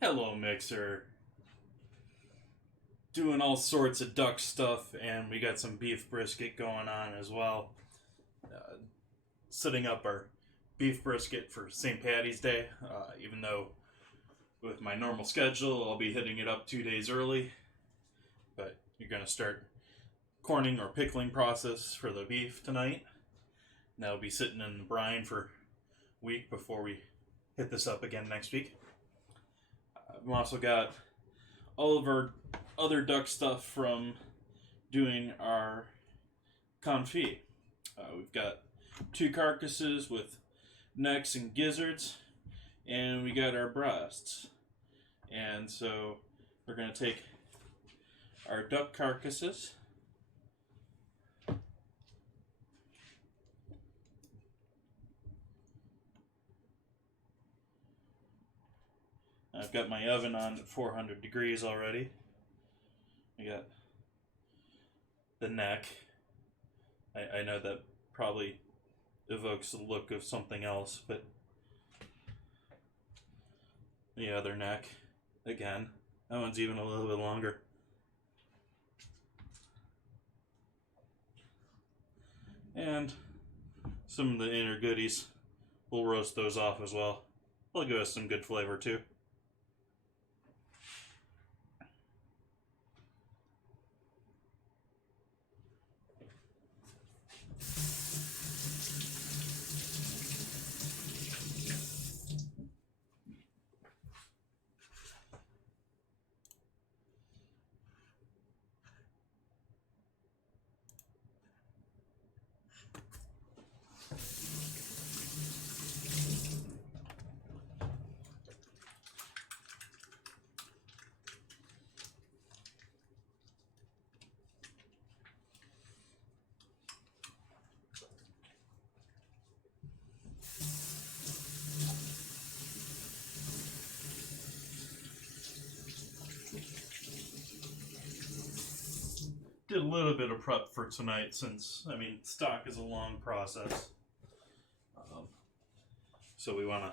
Hello, Mixer. Doing all sorts of duck stuff, and we got some beef brisket going on as well. Uh, Setting up our beef brisket for St. Patty's Day, even though with my normal schedule, I'll be hitting it up 2 days early. But you're going to start corning or pickling process for the beef tonight. And that'll be sitting in the brine for a week before we hit this up again next week. We've also got all of our other duck stuff from doing our confit. We've got 2 carcasses with necks and gizzards, and we got our breasts. And so we're going to take our duck carcasses, I've got my oven on at 400 degrees already. I got the neck. I know that probably evokes the look of something else, but the other neck, again, that one's even a little bit longer. And some of the inner goodies, we'll roast those off as well. They'll give us some good flavor too. Did a little bit of prep for tonight since, stock is a long process. So we want to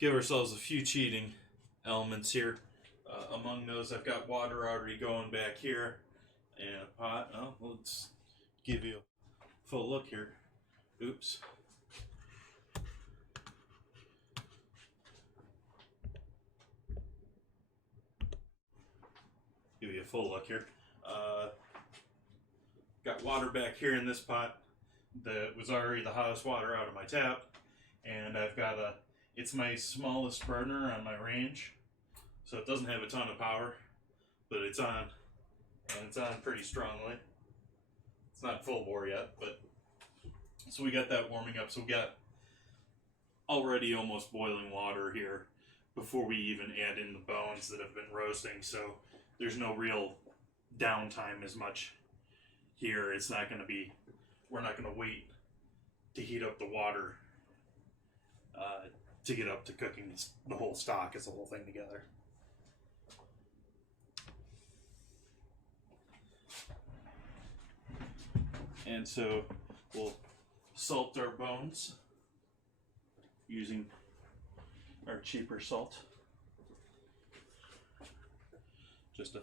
give ourselves a few cheating elements here. Among those, I've got water already going back here and a pot. Oh, let's give you a full look here. Oops. Give you a full look here. Got water back here in this pot that was already the hottest water out of my tap, and I've got it's my smallest burner on my range, so it doesn't have a ton of power, but it's on, and it's on pretty strongly. It's not full bore yet, but so we got that warming up. So we got already almost boiling water here before we even add in the bones that have been roasting, so there's no real downtime as much here. It's not going to be, we're not going to wait to heat up the water to get up to cooking the whole stock as the whole thing together. And so we'll salt our bones using our cheaper salt. Just a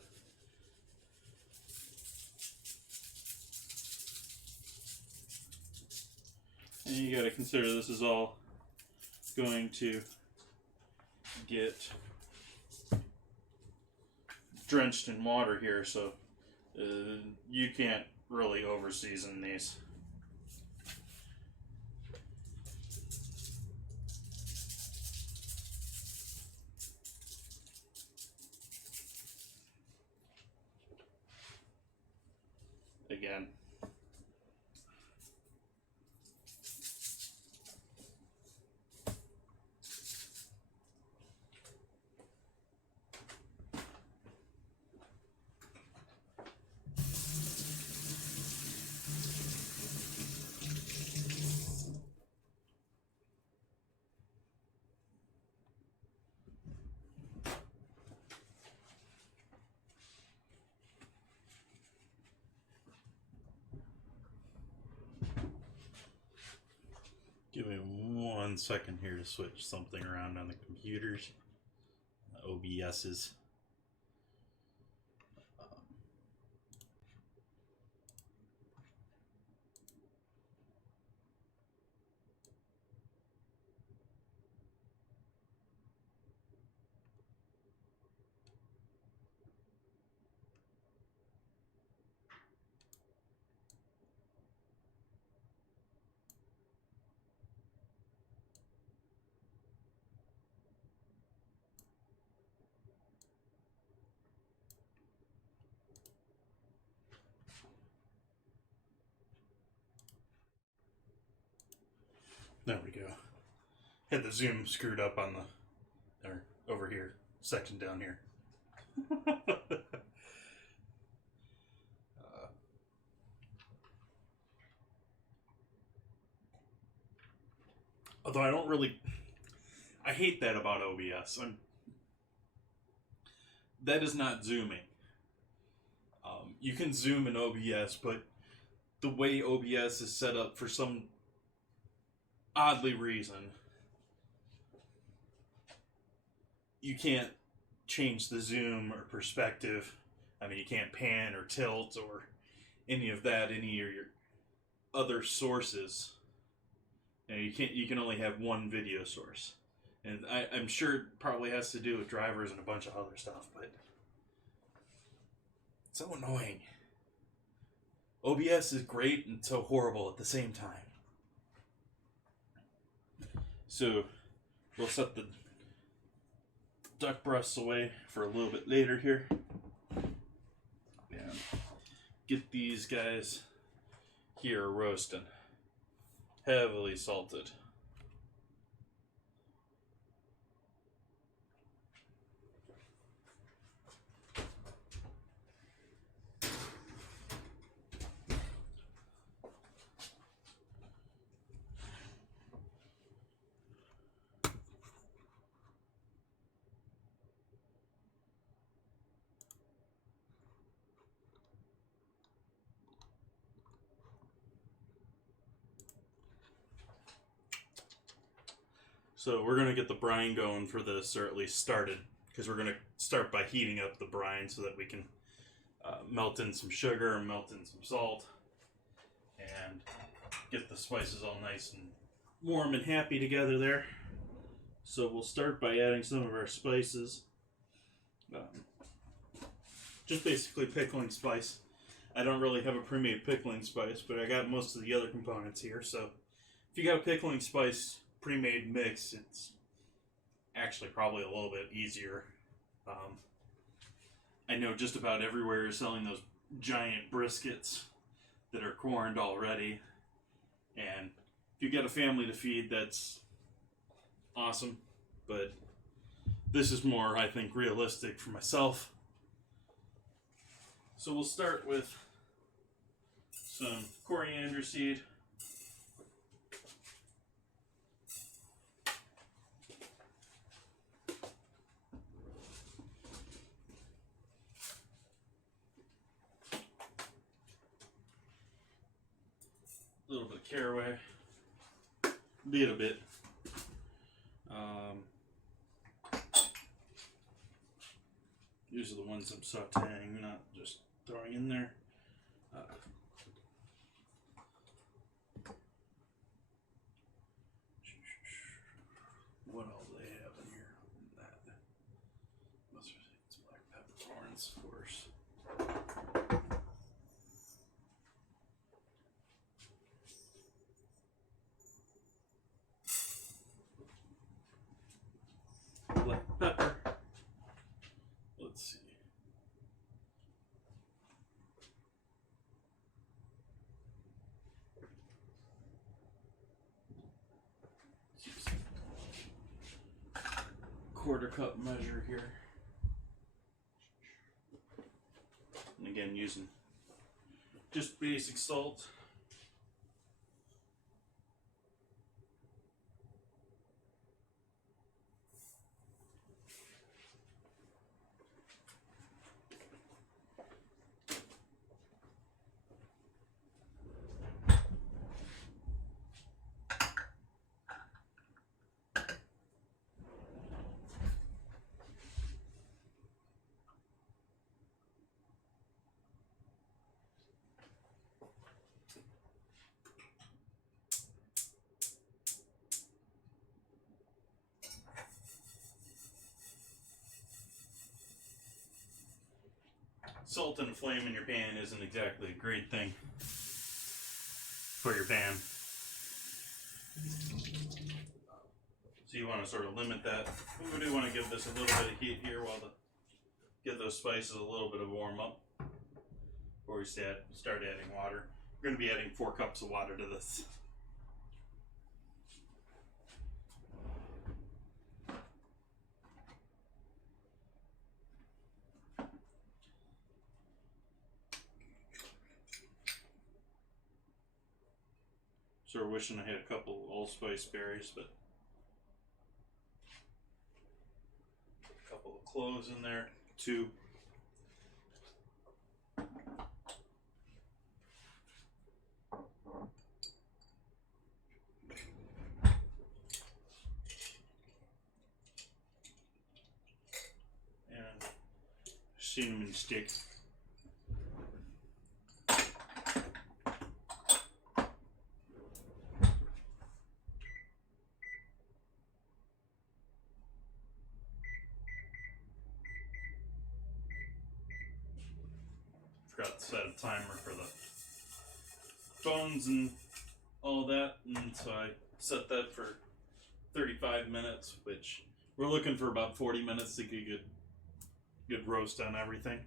and you got to consider this is all going to get drenched in water here, so you can't really over season these. Again, give me 1 second here to switch something around on the computers. OBSs. There we go. Had the zoom screwed up on the, or over here, section down here. Although I don't really, I hate that about OBS. That is not zooming. You can zoom in OBS, but the way OBS is set up for some oddly reason, you can't change the zoom or perspective. I mean, you can't pan or tilt or any of that, any of your other sources. And you can only have one video source. And I'm sure it probably has to do with drivers and a bunch of other stuff, but it's so annoying. OBS is great and so horrible at the same time. So we'll set the duck breasts away for a little bit later here. And get these guys here roasting. Heavily salted. So we're going to get the brine going for this, or at least started, because we're going to start by heating up the brine so that we can melt in some sugar and melt in some salt and get the spices all nice and warm and happy together there. So we'll start by adding some of our spices. Just basically pickling spice. I don't really have a pre-made pickling spice, but I got most of the other components here. So if you got a pickling spice pre-made mix, it's actually probably a little bit easier. I know just about everywhere is selling those giant briskets that are corned already, and if you get a family to feed, that's awesome, but this is more, I think, realistic for myself. So we'll start with some coriander seed. A little bit of caraway, little bit. These are the ones I'm sauteing, not just throwing in there. What all do they have in here? That must be some black peppercorns, of course. Black pepper. Let's see. Quarter cup measure here. And again, using just basic salt. Salt and flame in your pan isn't exactly a great thing for your pan. So you want to sort of limit that. We do want to give this a little bit of heat here while get those spices a little bit of warm up before we start adding water. We're going to be adding 4 cups of water to this. Sort of wishing I had a couple allspice berries, but a couple of cloves in there, 2. And cinnamon stick. Forgot to set a timer for the phones and all that, and so I set that for 35 minutes, which we're looking for about 40 minutes to get a good roast on everything.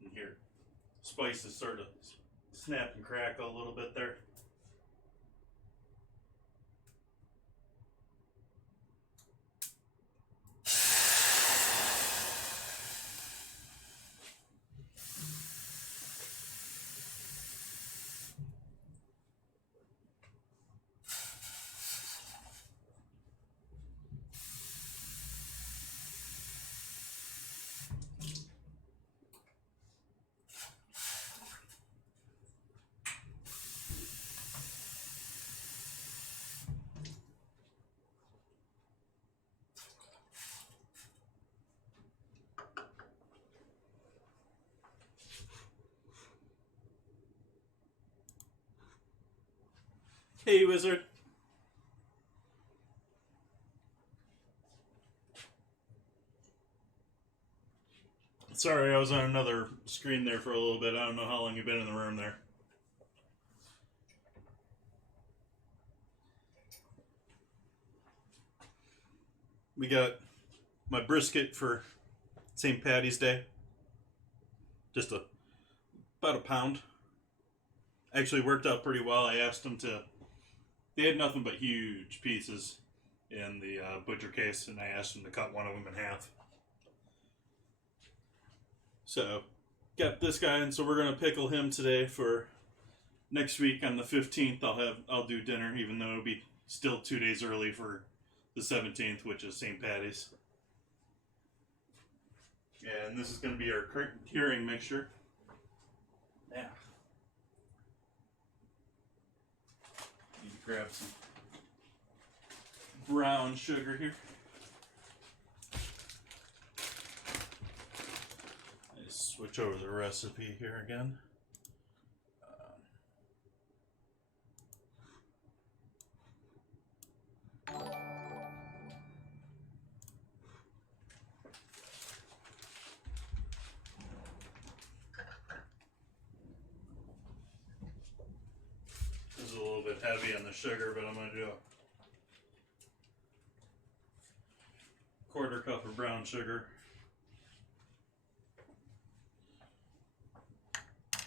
And here, spices sort of snap and crackle a little bit there. Hey, wizard. Sorry, I was on another screen there for a little bit. I don't know how long you've been in the room there. We got my brisket for St. Patty's Day. Just about a pound. Actually worked out pretty well. I asked them to... They had nothing but huge pieces in the butcher case, and I asked them to cut one of them in half. So, got this guy, and so we're gonna pickle him today for next week on the 15th. I'll do dinner, even though it'll be still 2 days early for the 17th, which is St. Patty's. And this is gonna be our curing mixture. Yeah. Grab some brown sugar here. Let's switch over the recipe here again. This is a little bit heavy on the sugar, but I'm going to do a 1/4 cup of brown sugar.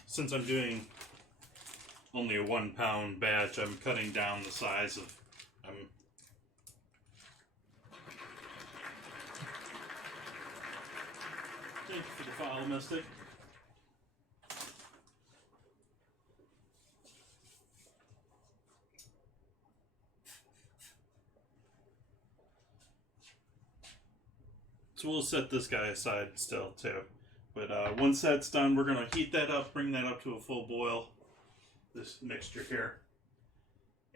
Since I'm doing only a 1 pound batch, I'm cutting down the size of... Thank you for the follow, Mystic. So we'll set this guy aside still too. But once that's done, we're going to heat that up, bring that up to a full boil, this mixture here.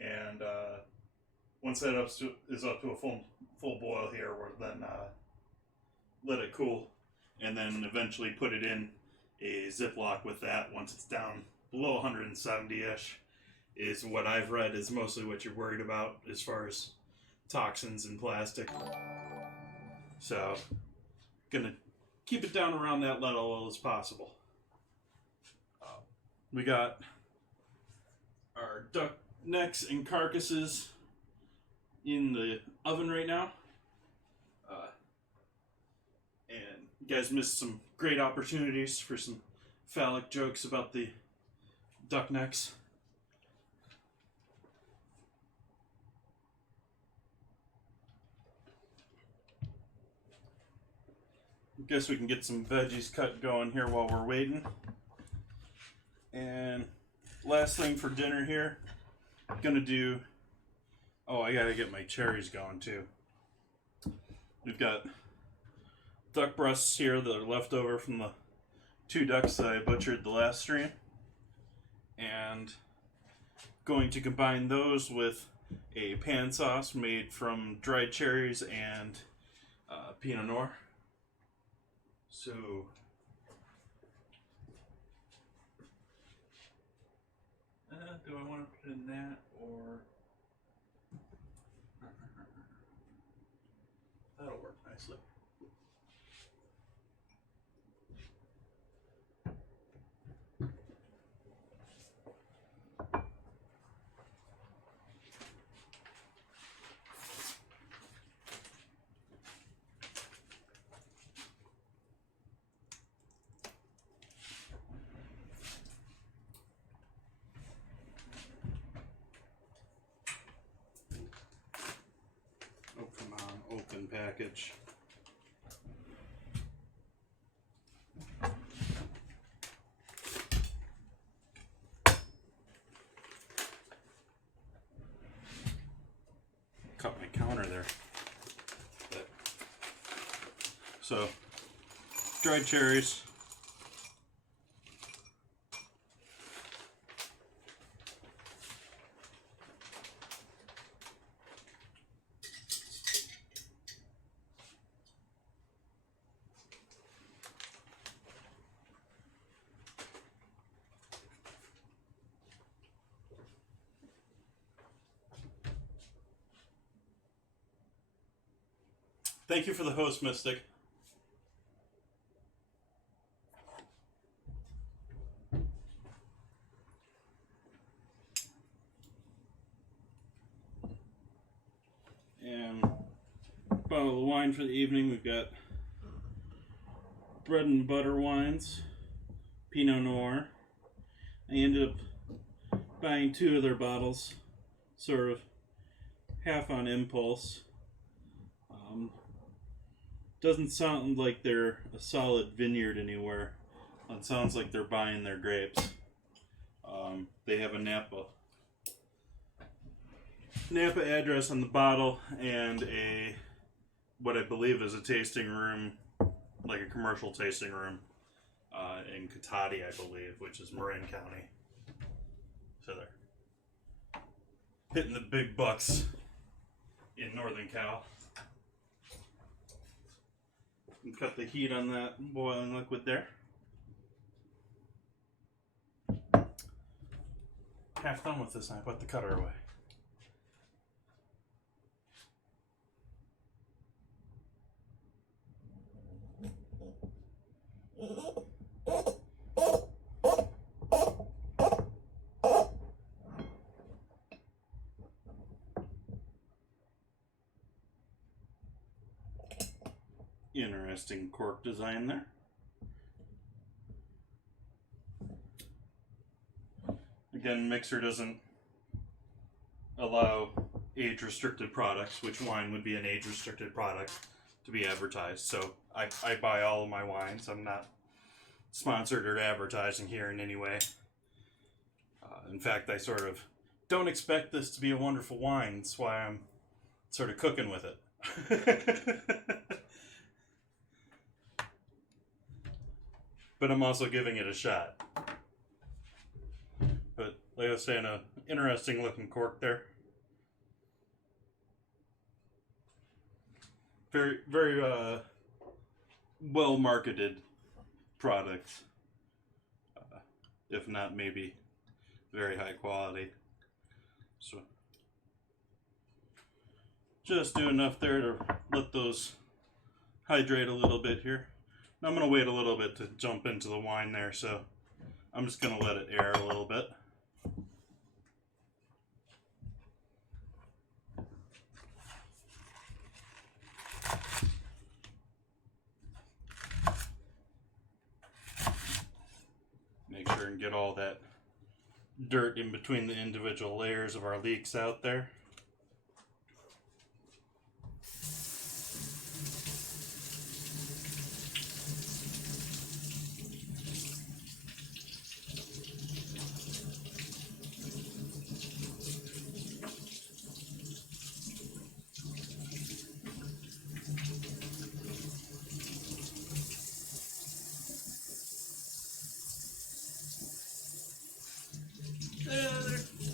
And once that is up to a full boil here, we'll then let it cool. And then eventually put it in a Ziploc with that once it's down below 170-ish is what I've read is mostly what you're worried about as far as toxins and plastic. So, gonna keep it down around that level as possible. We got our duck necks and carcasses in the oven right now. And you guys missed some great opportunities for some phallic jokes about the duck necks. Guess we can get some veggies cut going here while we're waiting. And last thing for dinner here, gonna do, oh, I gotta get my cherries going too. We've got duck breasts here that are left over from the 2 ducks that I butchered the last stream. And going to combine those with a pan sauce made from dried cherries and Pinot Noir. So, do I want to put in that or that'll work nicely. Oh, come on, open package. Cut my counter there. So, dried cherries. Thank you for the host, Mystic. And bottle of wine for the evening. We've got bread and butter wines, Pinot Noir. I ended up buying 2 of their bottles, sort of half on impulse. Doesn't sound like they're a solid vineyard anywhere. It sounds like they're buying their grapes. They have a Napa address on the bottle and a what I believe is a tasting room, like a commercial tasting room in Cotati, I believe, which is Marin County. So they're hitting the big bucks in Northern Cal. And cut the heat on that boiling liquid there. Half done with this, and I put the cutter away. Interesting cork design there. Again, Mixer doesn't allow age-restricted products, which wine would be an age-restricted product to be advertised. So I buy all of my wines. I'm not sponsored or advertising here in any way. In fact, I sort of don't expect this to be a wonderful wine. That's why I'm sort of cooking with it. But I'm also giving it a shot. But like I was saying, an interesting looking cork there. Very, very well marketed product. If not maybe very high quality. So just do enough there to let those hydrate a little bit here. Now I'm going to wait a little bit to jump into the wine there, so I'm just going to let it air a little bit. Make sure and get all that dirt in between the individual layers of our leeks out there.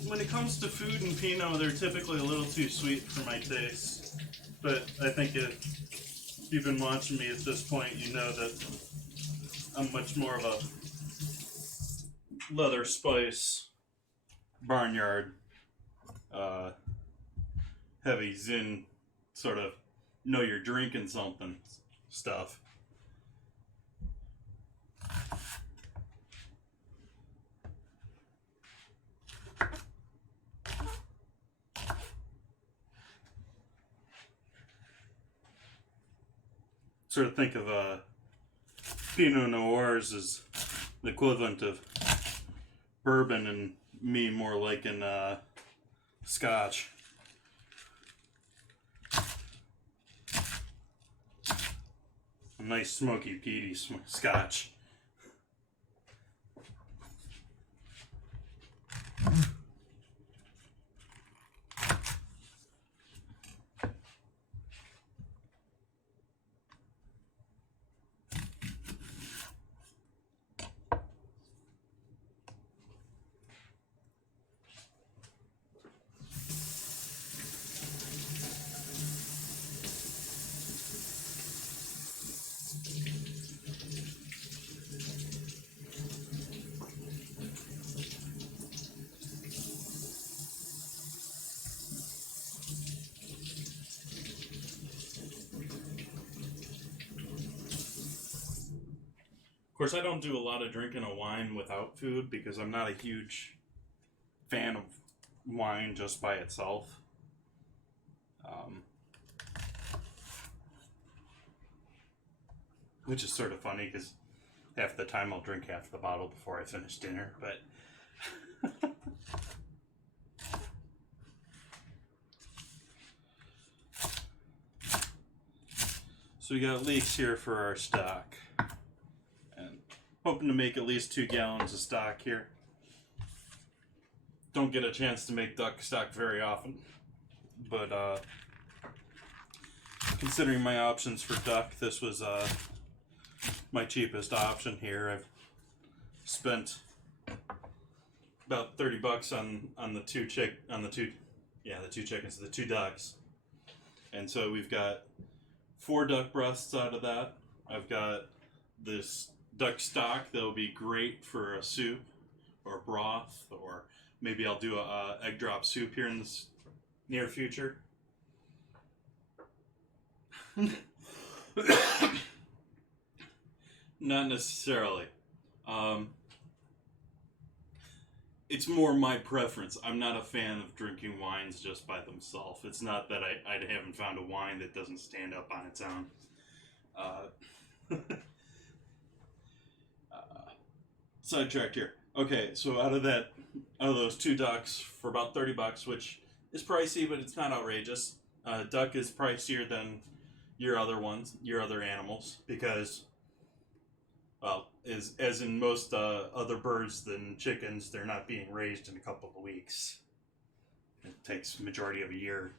When it comes to food and Pinot, they're typically a little too sweet for my taste. But I think if you've been watching me at this point, you know that I'm much more of a leather spice, barnyard, heavy zin, sort of know you're drinking something stuff. Sort of think of Pinot Noirs as the equivalent of bourbon, and me more like in Scotch. A nice smoky, peaty Scotch. Of course, I don't do a lot of drinking of wine without food because I'm not a huge fan of wine just by itself. Which is sort of funny because half the time I'll drink half the bottle before I finish dinner, but so we got leeks here for our stock. Hoping to make at least 2 gallons of stock here. Don't get a chance to make duck stock very often, but considering my options for duck, this was my cheapest option here. I've spent about $30 on the two chickens, the 2 ducks, and so we've got 4 duck breasts out of that. I've got this duck stock that'll be great for a soup or broth, or maybe I'll do a egg drop soup here in the near future. Not necessarily. It's more my preference. I'm not a fan of drinking wines just by themselves. It's not that I haven't found a wine that doesn't stand up on its own. Sidetracked here. Okay, so out of those 2 ducks for about $30, which is pricey, but it's not outrageous. Duck is pricier than your other animals, because, well, as in most other birds than chickens, they're not being raised in a couple of weeks. It takes majority of a year.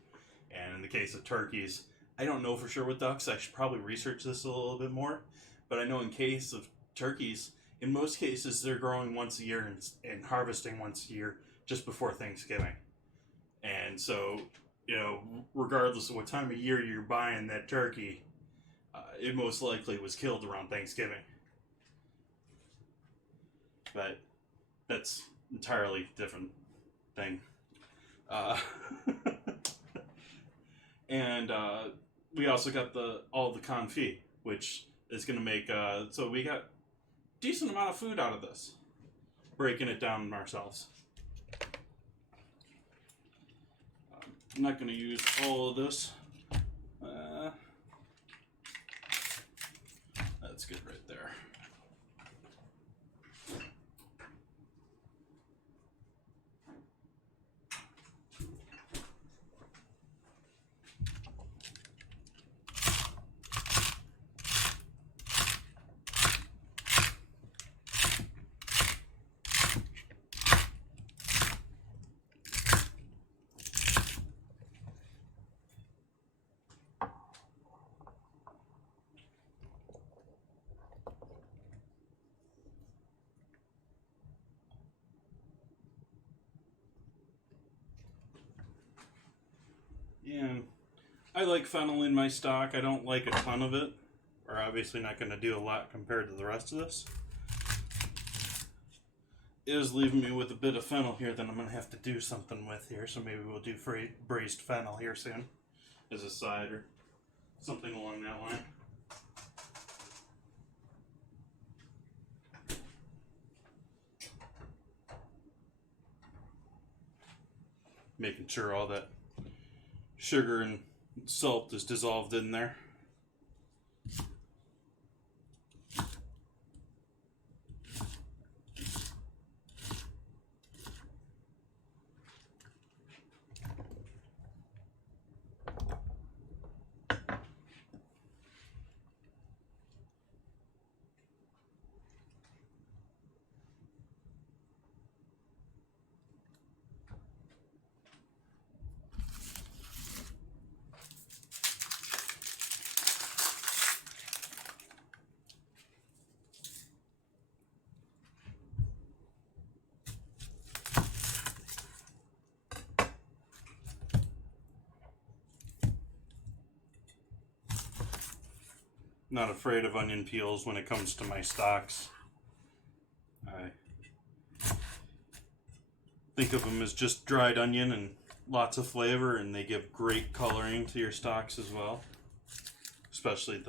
And in the case of turkeys, I don't know for sure with ducks. I should probably research this a little bit more. But I know in case of turkeys, in most cases, they're growing once a year and harvesting once a year just before Thanksgiving. And so, regardless of what time of year you're buying that turkey, it most likely was killed around Thanksgiving. But that's entirely different thing. Uh, and we also got all the confit, which is going to make so we got decent amount of food out of this, breaking it down ourselves. I'm not going to use all of this. That's good right there. Yeah, I like fennel in my stock. I don't like a ton of it. We're obviously not going to do a lot compared to the rest of this. It is leaving me with a bit of fennel here that I'm going to have to do something with here. So maybe we'll do braised fennel here soon as a side or something along that line. Making sure all that sugar and salt is dissolved in there. Not afraid of onion peels when it comes to my stocks. I think of them as just dried onion and lots of flavor, and they give great coloring to your stocks as well. Especially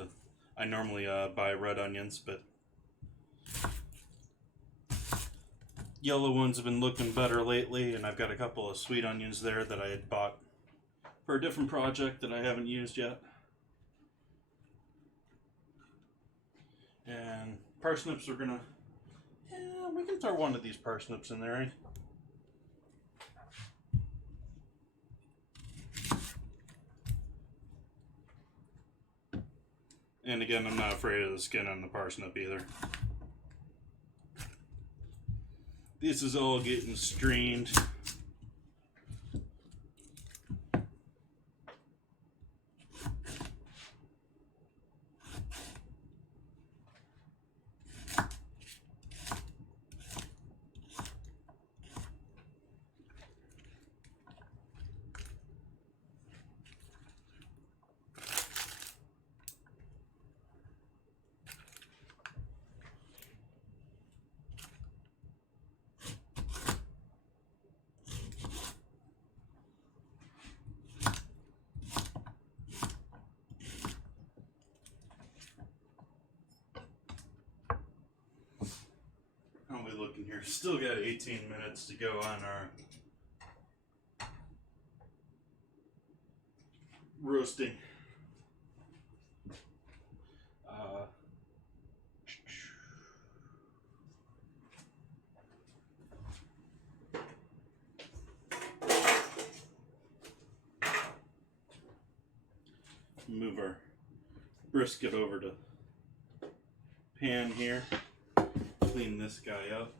I normally buy red onions, but yellow ones have been looking better lately, and I've got a couple of sweet onions there that I had bought for a different project that I haven't used yet. And parsnips are gonna, yeah, we can throw one of these parsnips in there, right? And again, I'm not afraid of the skin on the parsnip either. This is all getting strained. How are we looking here? Still got 18 minutes to go on our roasting. Move our brisket over to pan here. Clean this guy up.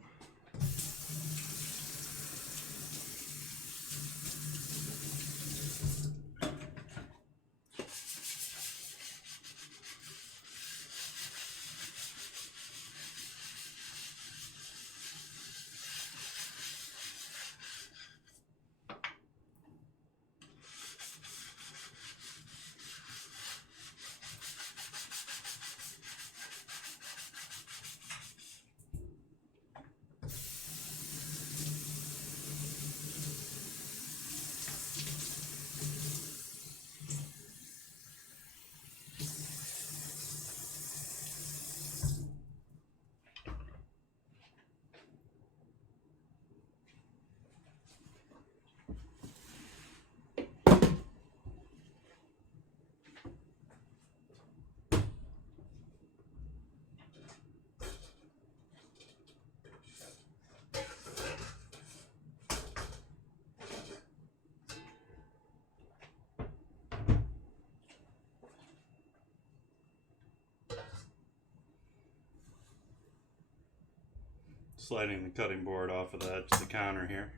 Sliding the cutting board off of the edge of the counter here,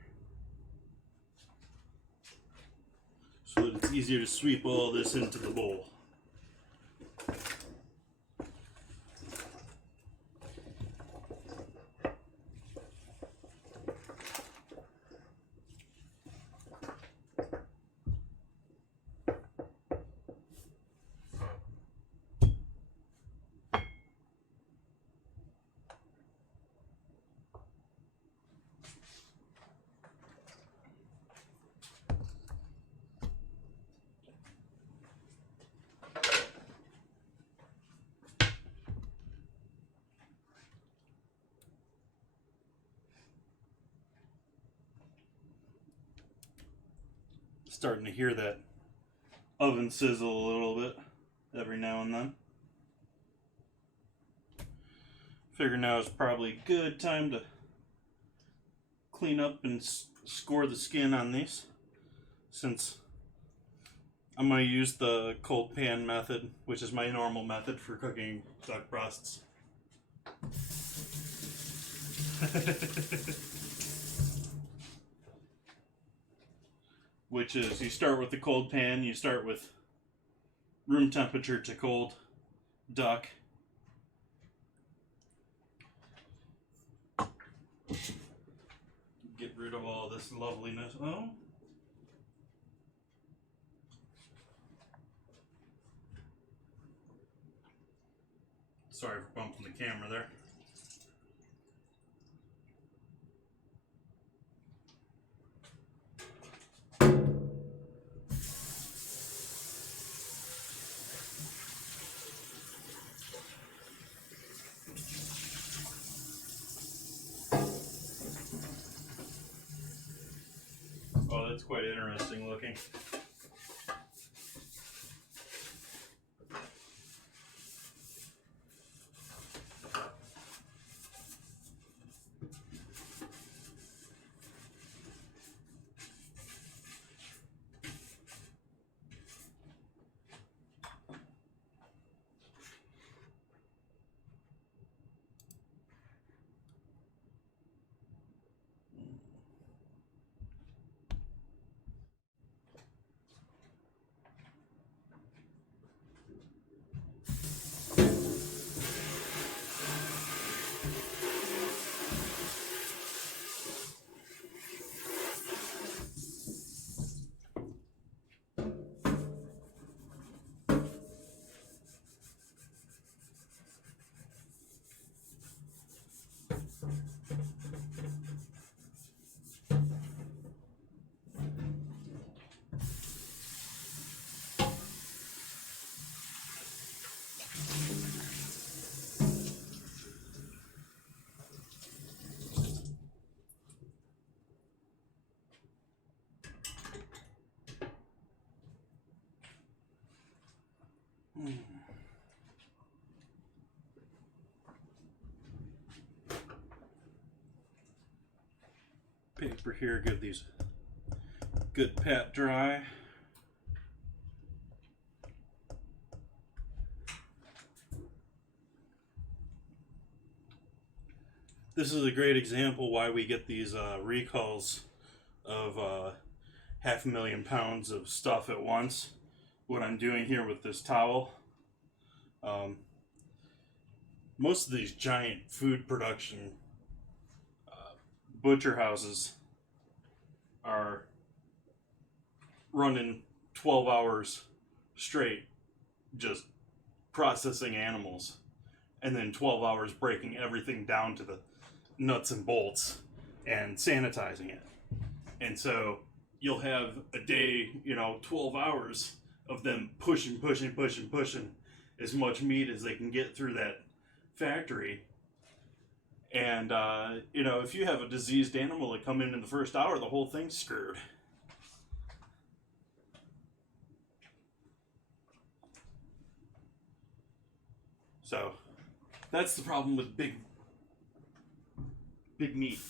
so that it's easier to sweep all this into the bowl. Starting to hear that oven sizzle a little bit every now and then. Figure now is probably a good time to clean up and score the skin on these, since I'm going to use the cold pan method, which is my normal method for cooking duck breasts. Which is, you start with the cold pan, you start with room temperature to cold duck. Get rid of all this loveliness. Oh. Sorry for bumping the camera there. Oh, that's quite interesting looking. Paper here, give these good pat dry. This is a great example why we get these recalls of 500,000 pounds of stuff at once. What I'm doing here with this towel. Most of these giant food production butcher houses are running 12 hours straight just processing animals, and then 12 hours breaking everything down to the nuts and bolts and sanitizing it. And so you'll have a day, 12 hours of them pushing as much meat as they can get through that factory. And, if you have a diseased animal that come in the first hour, the whole thing's screwed. So, that's the problem with big meat.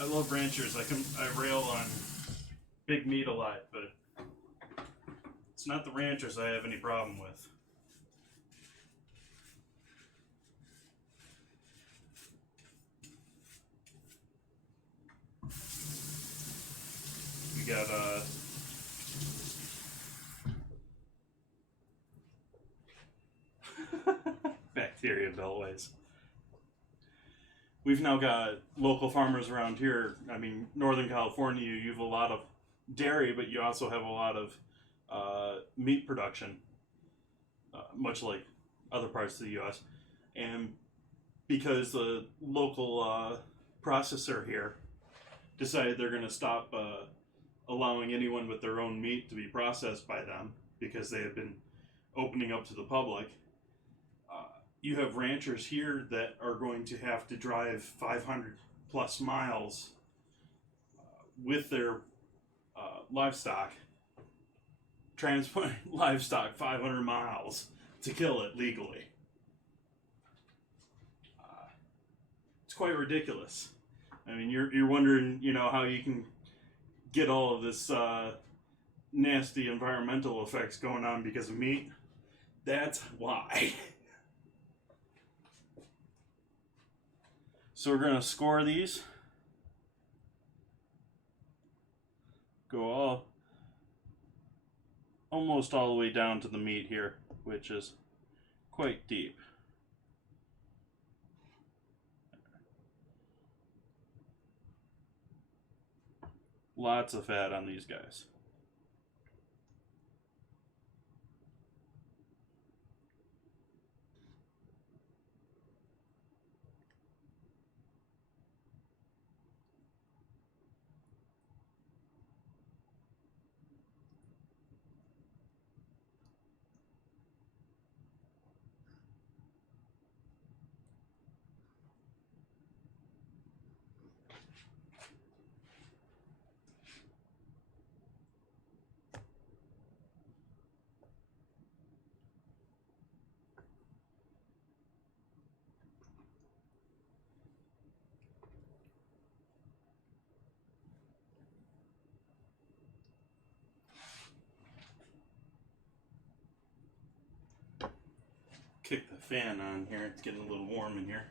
I love ranchers. I rail on big meat a lot, but it's not the ranchers I have any problem with. got bacteria beltways. We've now got local farmers around here. I mean, Northern California, you have a lot of dairy, but you also have a lot of meat production, much like other parts of the U.S. And because the local processor here decided they're going to stop allowing anyone with their own meat to be processed by them because they have been opening up to the public, you have ranchers here that are going to have to drive 500 plus miles with their livestock, transport livestock 500 miles to kill it legally. It's quite ridiculous. I mean, you're wondering, you know, how you can get all of this nasty environmental effects going on because of meat. That's why. So we're gonna score these. Go almost all the way down to the meat here, which is quite deep. Lots of fat on these guys. Kick the fan on here. It's getting a little warm in here.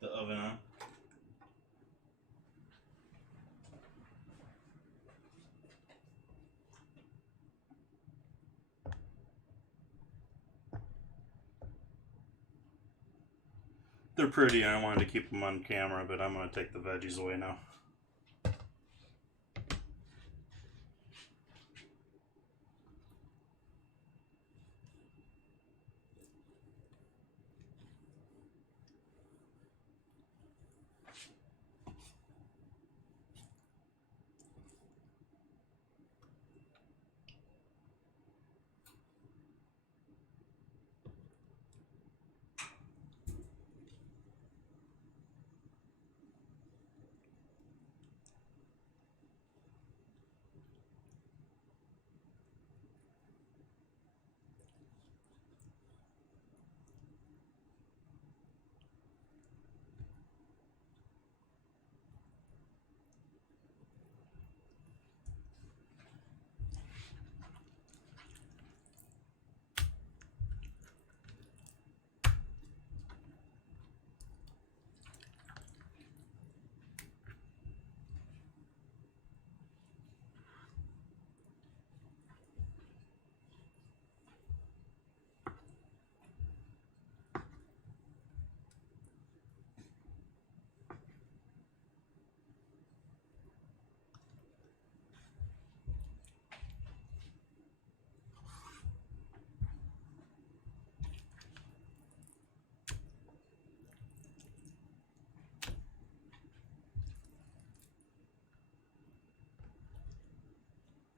The oven on. They're pretty, and I wanted to keep them on camera, but I'm going to take the veggies away now.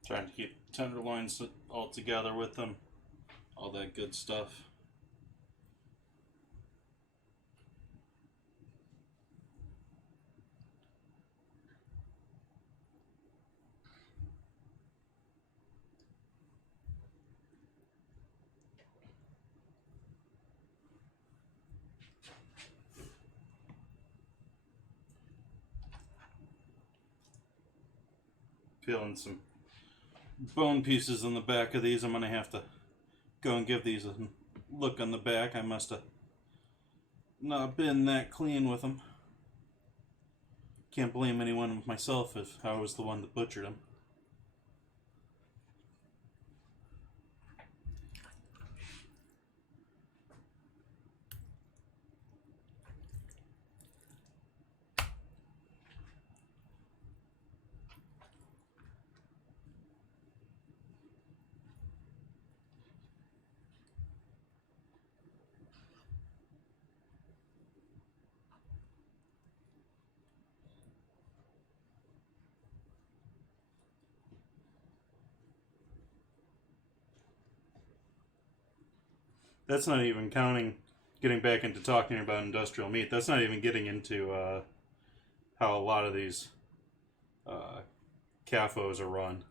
Trying to keep tenderloins all together with them. All that good stuff. Feeling some bone pieces in the back of these. I'm going to have to go and give these a look on the back. I must have not been that clean with them. Can't blame anyone but myself if I was the one that butchered them. that's not even counting getting back into talking about industrial meat. That's not even getting into how a lot of these CAFOs are run,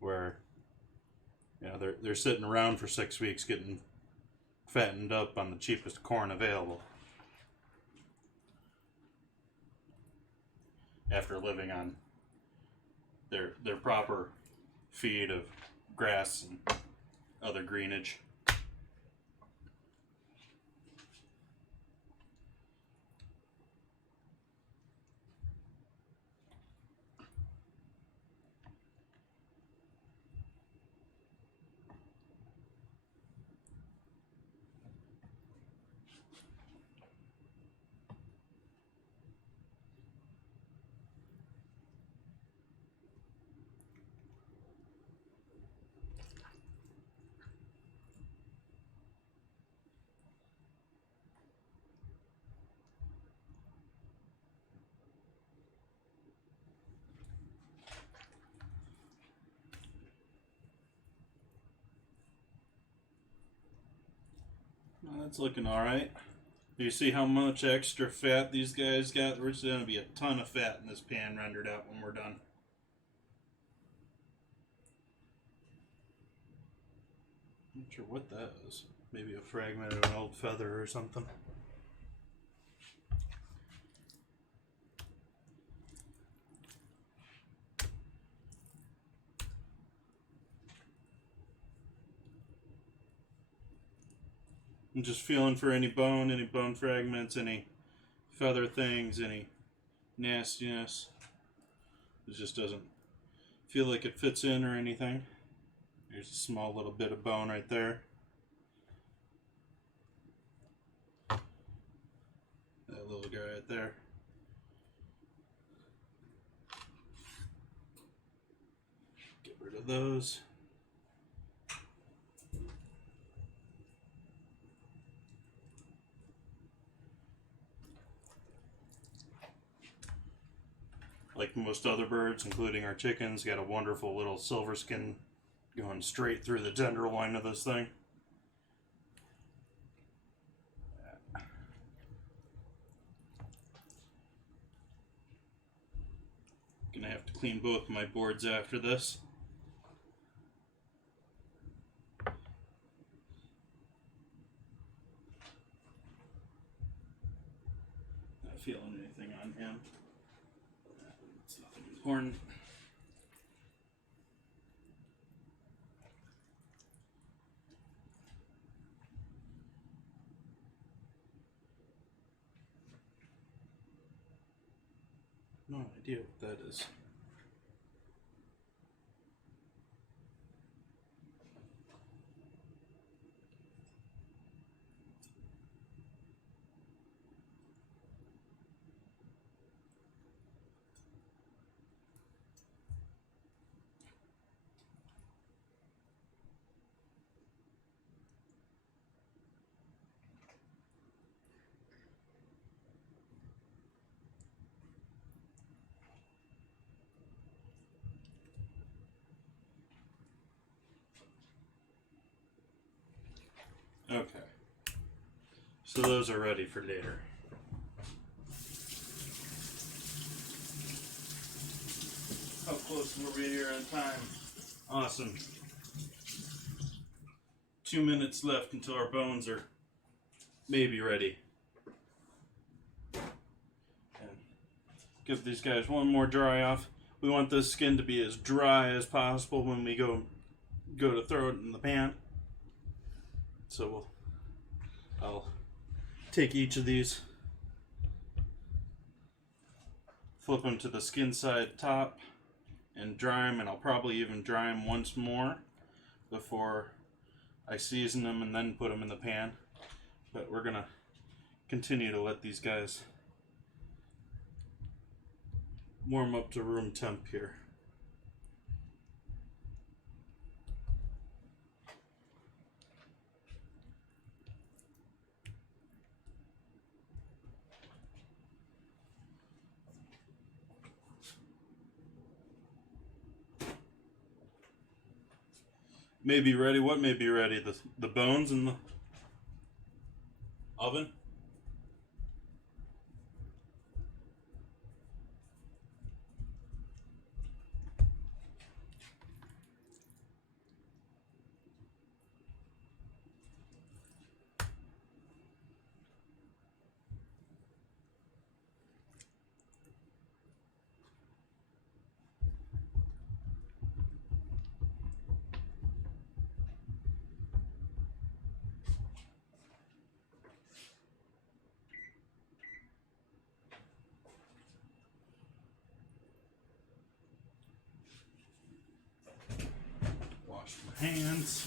where they're sitting around for 6 weeks getting fattened up on the cheapest corn available after living on their proper feed of grass and other greenage. Well, that's looking alright. You see how much extra fat these guys got? There's going to be a ton of fat in this pan rendered out when we're done. Not sure what that is. Maybe a fragment of an old feather or something. I'm just feeling for any bone fragments, any feather things, any nastiness. It just doesn't feel like it fits in or anything. There's a small little bit of bone right there. That little guy right there. Get rid of those. Like most other birds, including our chickens, got a wonderful little silver skin going straight through the tenderloin of this thing. Gonna have to clean both my boards after this. Not feeling anything on him. It's nothing important. No idea what that is. Okay. So those are ready for later. How close were we here on time? Awesome. 2 minutes left until our bones are maybe ready. And give these guys one more dry off. We want this skin to be as dry as possible when we go to throw it in the pan. So I'll take each of these, flip them to the skin side top, and dry them, and I'll probably even dry them once more before I season them and then put them in the pan. But we're gonna continue to let these guys warm up to room temp here. May be ready. What may be ready? The bones and oven. Wash my hands.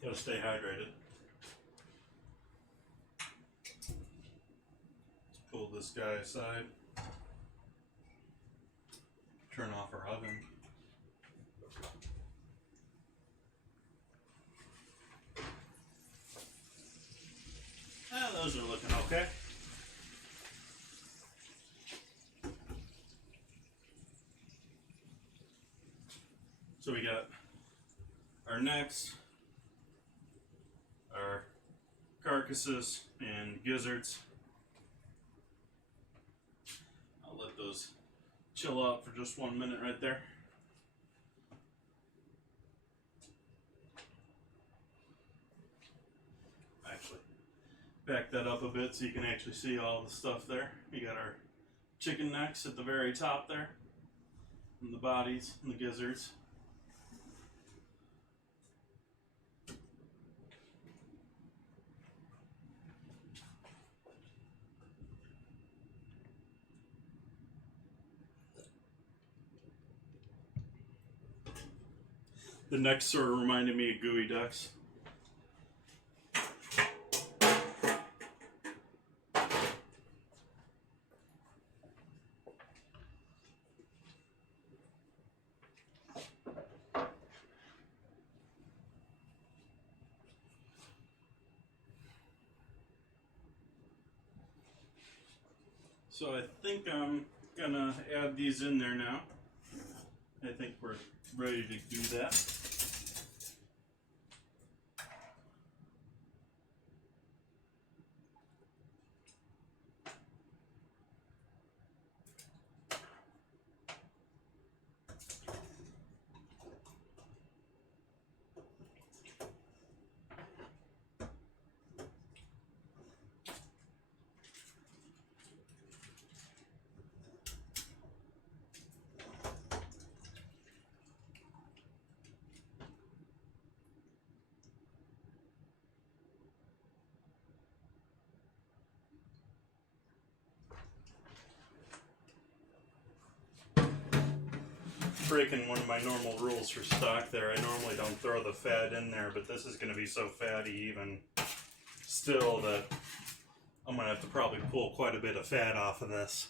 Gotta stay hydrated. Let's pull this guy aside. Turn off our oven. Those are looking okay. So we got our necks, our carcasses, and gizzards. I'll let those chill out for just 1 minute right there. Actually, back that up a bit so you can actually see all the stuff there. We got our chicken necks at the very top there, and the bodies and the gizzards. The neck sort of reminded me of gooey ducks. So I think I'm gonna add these in there now. I think we're ready to do that. Breaking one of my normal rules for stock there. I normally don't throw the fat in there, but this is going to be so fatty even still that I'm going to have to probably pull quite a bit of fat off of this.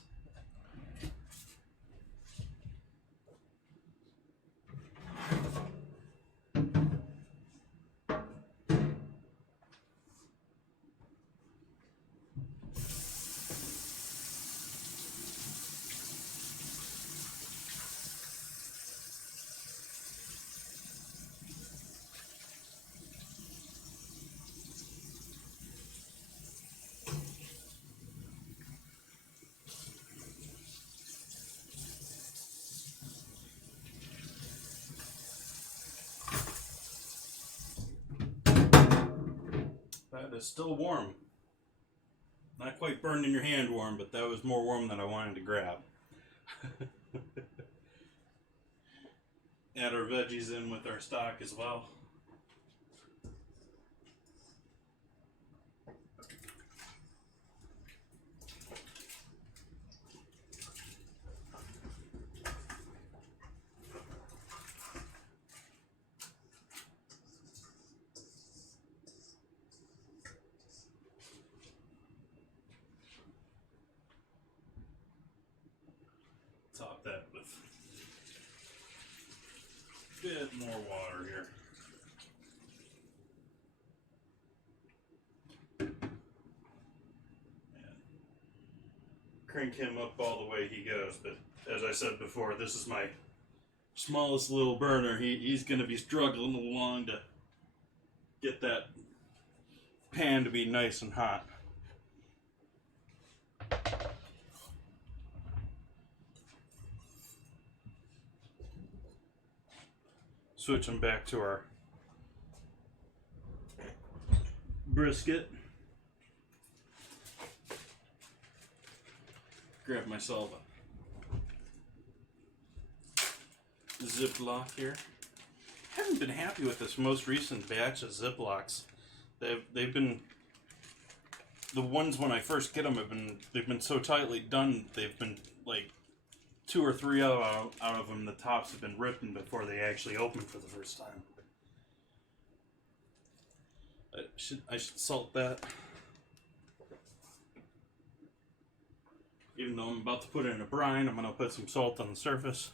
That is still warm. Not quite burned in your hand warm, but that was more warm than I wanted to grab. Add our veggies in with our stock as well. Top that with a bit more water here. And crank him up all the way he goes, but as I said before, this is my smallest little burner. He's going to be struggling along to get that pan to be nice and hot. Switching back to our brisket. Grab myself a Ziploc here. Haven't been happy with this most recent batch of Ziplocs. They've been, the ones when I first get them they've been so tightly done. They've been like 2 or 3 out of them. The tops have been ripped before they actually open for the first time. I should salt that. Even though I'm about to put it in a brine, I'm going to put some salt on the surface.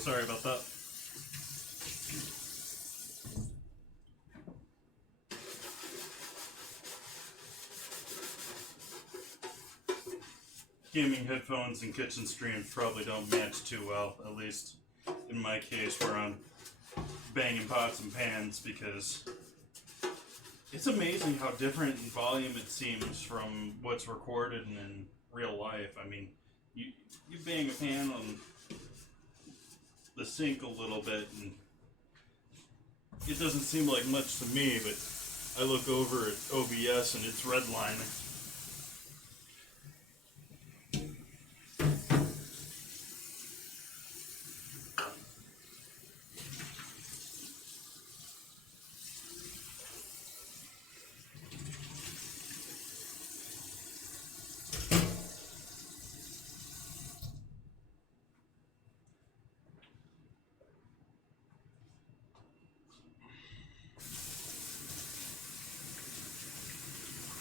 Sorry about that. Gaming headphones and kitchen streams probably don't match too well, at least in my case where I'm banging pots and pans, because it's amazing how different in volume it seems from what's recorded and in real life. I mean, you bang a pan on the sink a little bit and it doesn't seem like much to me, but I look over at OBS and it's redlining.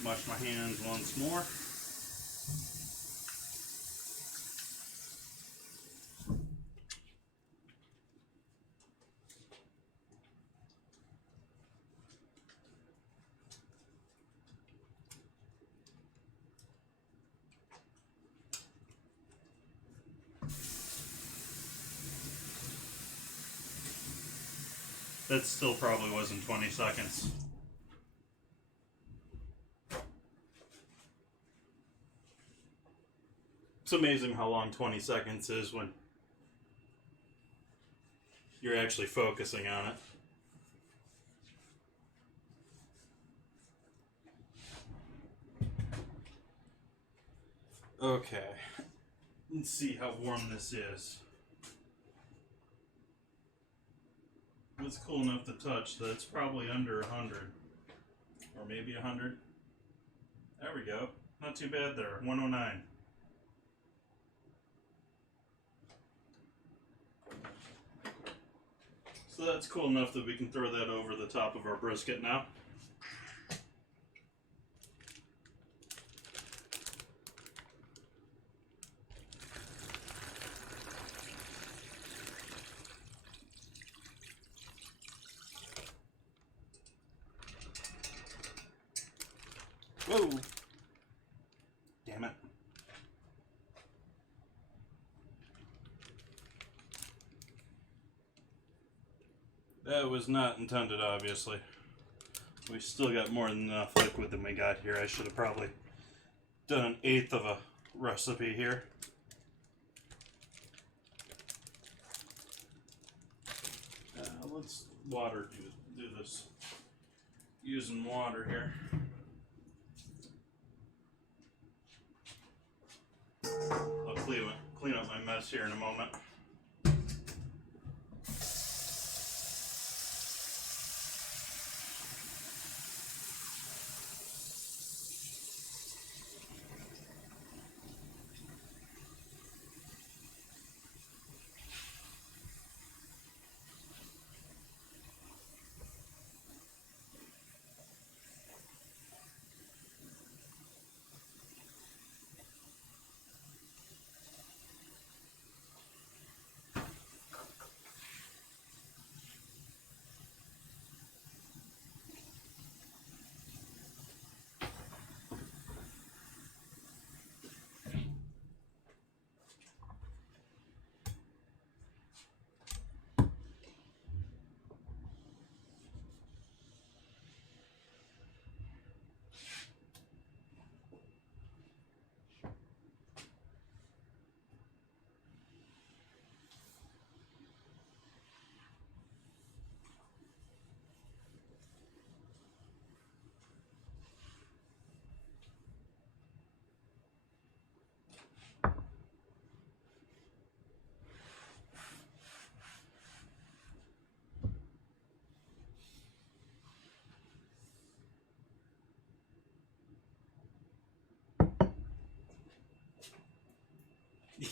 Wash my hands once more. That still probably wasn't 20 seconds. It's amazing how long 20 seconds is when you're actually focusing on it. Okay, let's see how warm this is. It's cool enough to touch, that's probably under 100. or maybe 100. There we go. Not too bad there. 109. So that's cool enough that we can throw that over the top of our brisket now. Whoa! Damn it. That was not intended, obviously. We still got more than enough liquid than we got here. I should have probably done an eighth of a recipe here. Let's do this using water here. I'll clean up my mess here in a moment.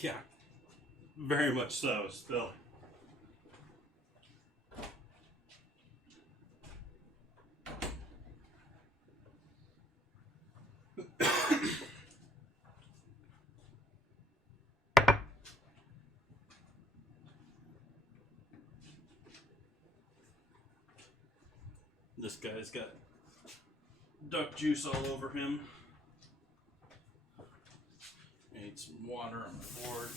Yeah, very much so, still. This guy's got duck juice all over him. Need some water on my board.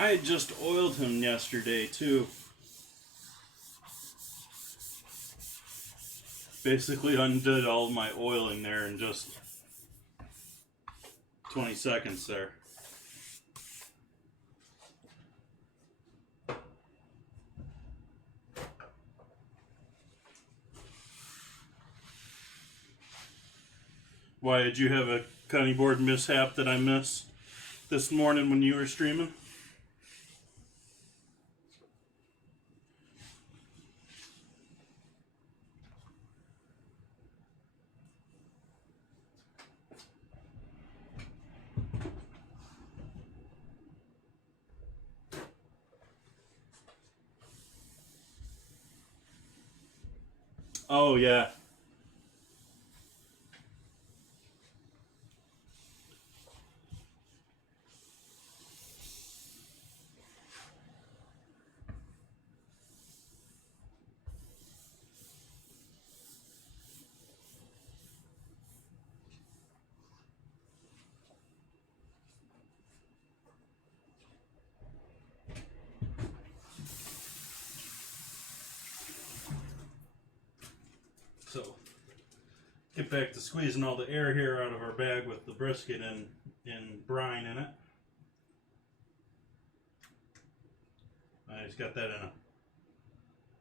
I had just oiled him yesterday too. Basically undid all my oiling there in just 20 seconds there. Why, did you have a cutting board mishap that I missed this morning when you were streaming? Oh, yeah. So, get back to squeezing all the air here out of our bag with the brisket and brine in it. I just got that in a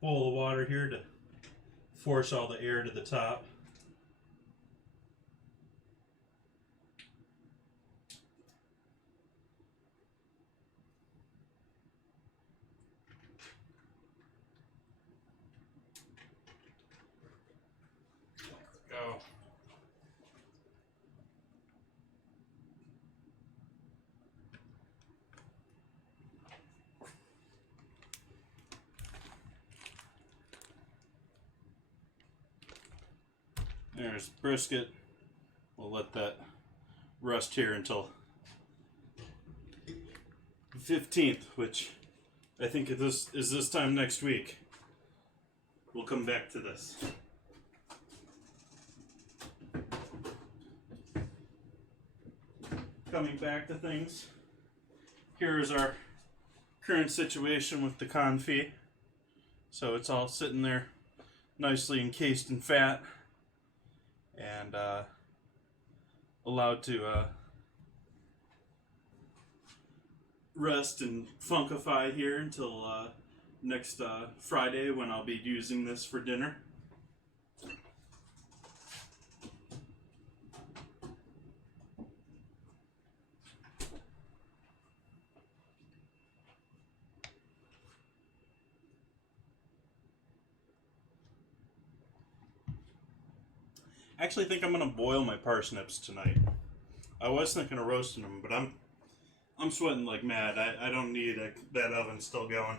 bowl of water here to force all the air to the top. Go. There's brisket. We'll let that rest here until 15th, which I think is this time next week. We'll come back to this. Coming back to things, here is our current situation with the confit. So it's all sitting there nicely encased in fat and allowed to rest and funkify here until next Friday, when I'll be using this for dinner. I actually think I'm gonna boil my parsnips tonight. I was thinking of roasting them, but I'm sweating like mad. I don't need that oven still going.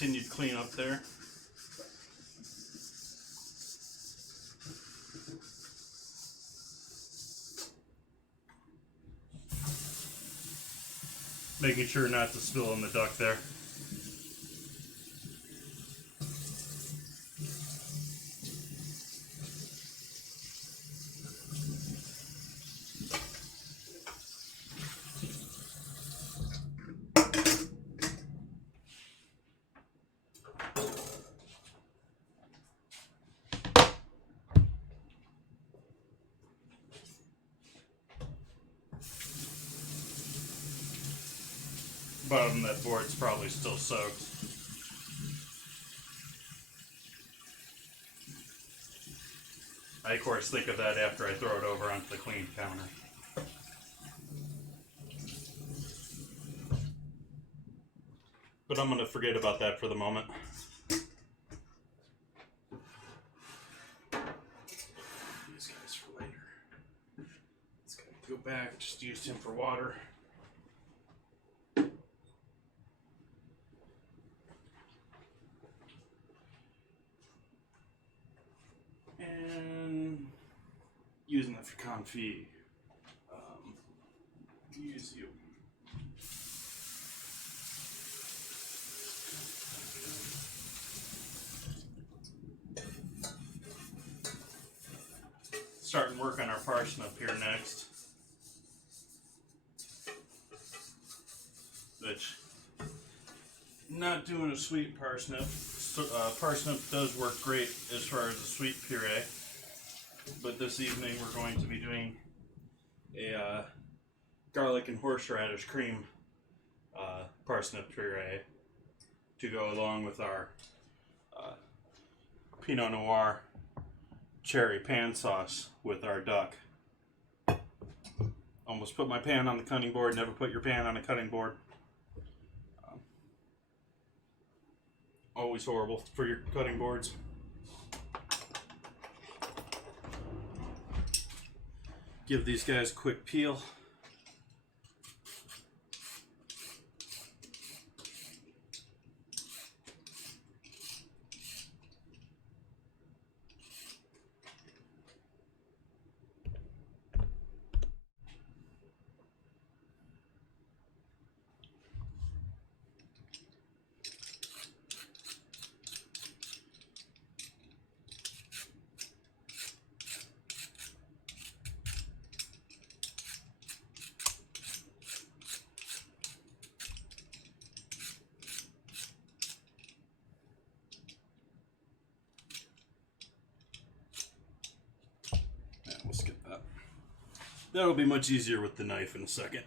Continued cleanup there. Making sure not to spill in the duck there. Bottom of that board's probably still soaked. I of course think of that after I throw it over onto the clean counter. But I'm gonna forget about that for the moment. These guys for later. Let's go back, just used him for water. And using that for confit. Excuse you. Starting work on our parsnip here next. Which, not doing a sweet parsnip. Parsnip does work great as far as a sweet puree. But this evening we're going to be doing a garlic and horseradish cream parsnip puree to go along with our Pinot Noir cherry pan sauce with our duck. Almost put my pan on the cutting board. Never put your pan on a cutting board. Always horrible for your cutting boards. Give these guys a quick peel. We'll skip that. That'll be much easier with the knife in a second.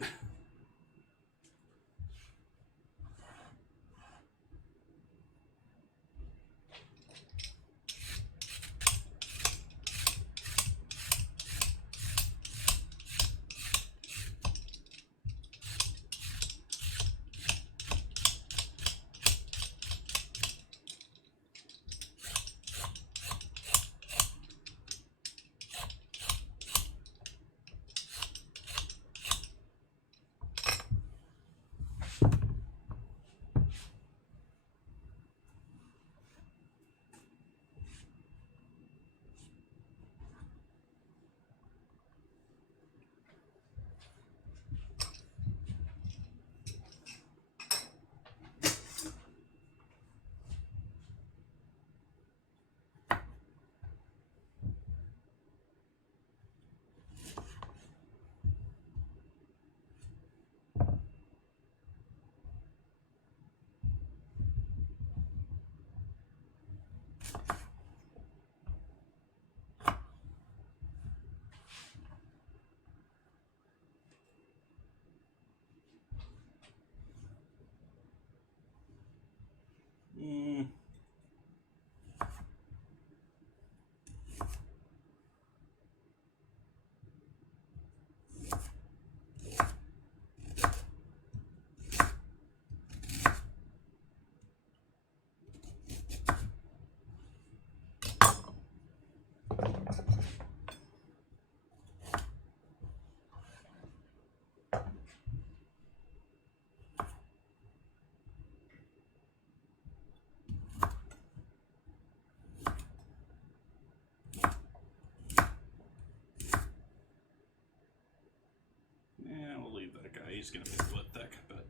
He's gonna be split thick, but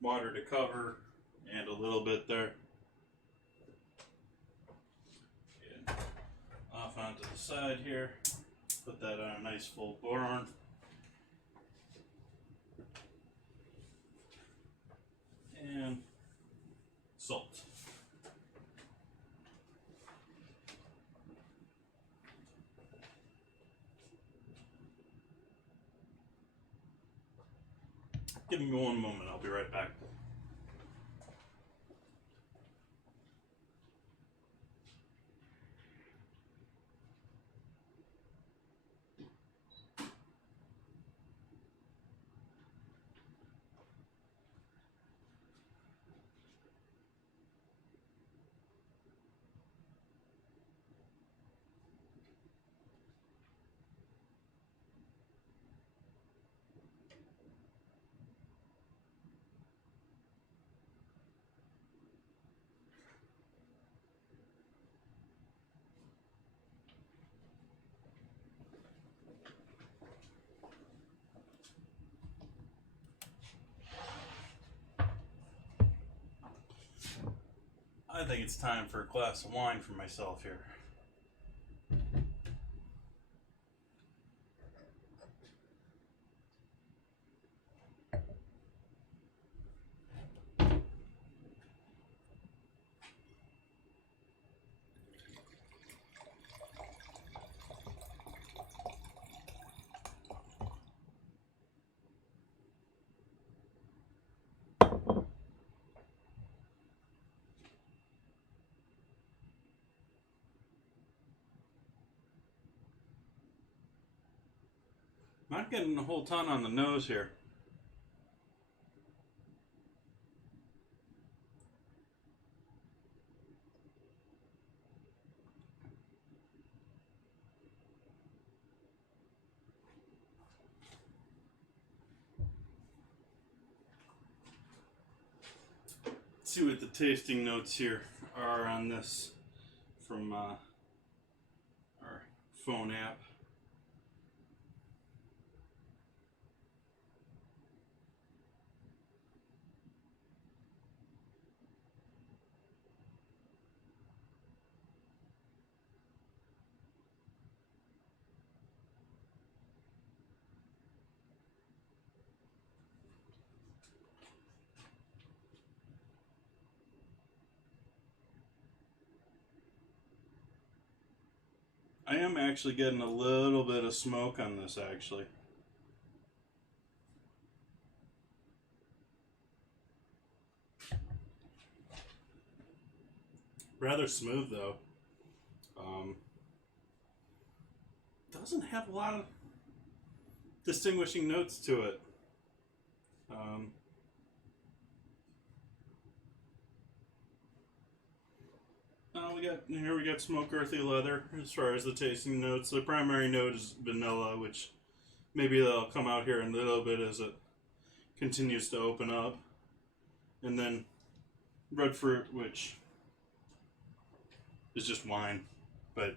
water to cover and a little bit there. And off onto the side here. Put that on a nice full burn. And salt. Give me one moment, I'll be right back. I think it's time for a glass of wine for myself here. Not getting a whole ton on the nose here. Let's see what the tasting notes here are on this from our phone app. I am actually getting a little bit of smoke on this, actually. Rather smooth, though. Doesn't have a lot of distinguishing notes to it. We got smoke earthy leather as far as the tasting notes. The primary note is vanilla, which maybe that'll come out here in a little bit as it continues to open up. And then red fruit, which is just wine, but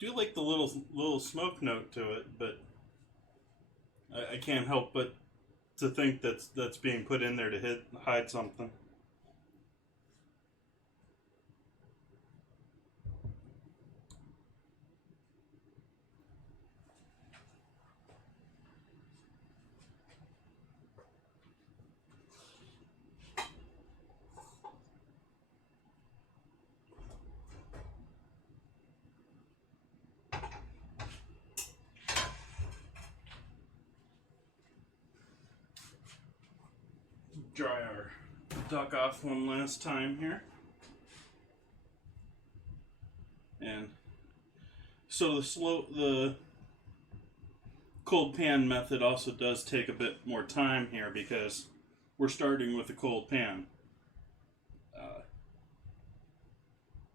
do like the little smoke note to it, but I can't help but to think that's being put in there to hide something. Dry our duck off one last time here. And so the cold pan method also does take a bit more time here because we're starting with a cold pan.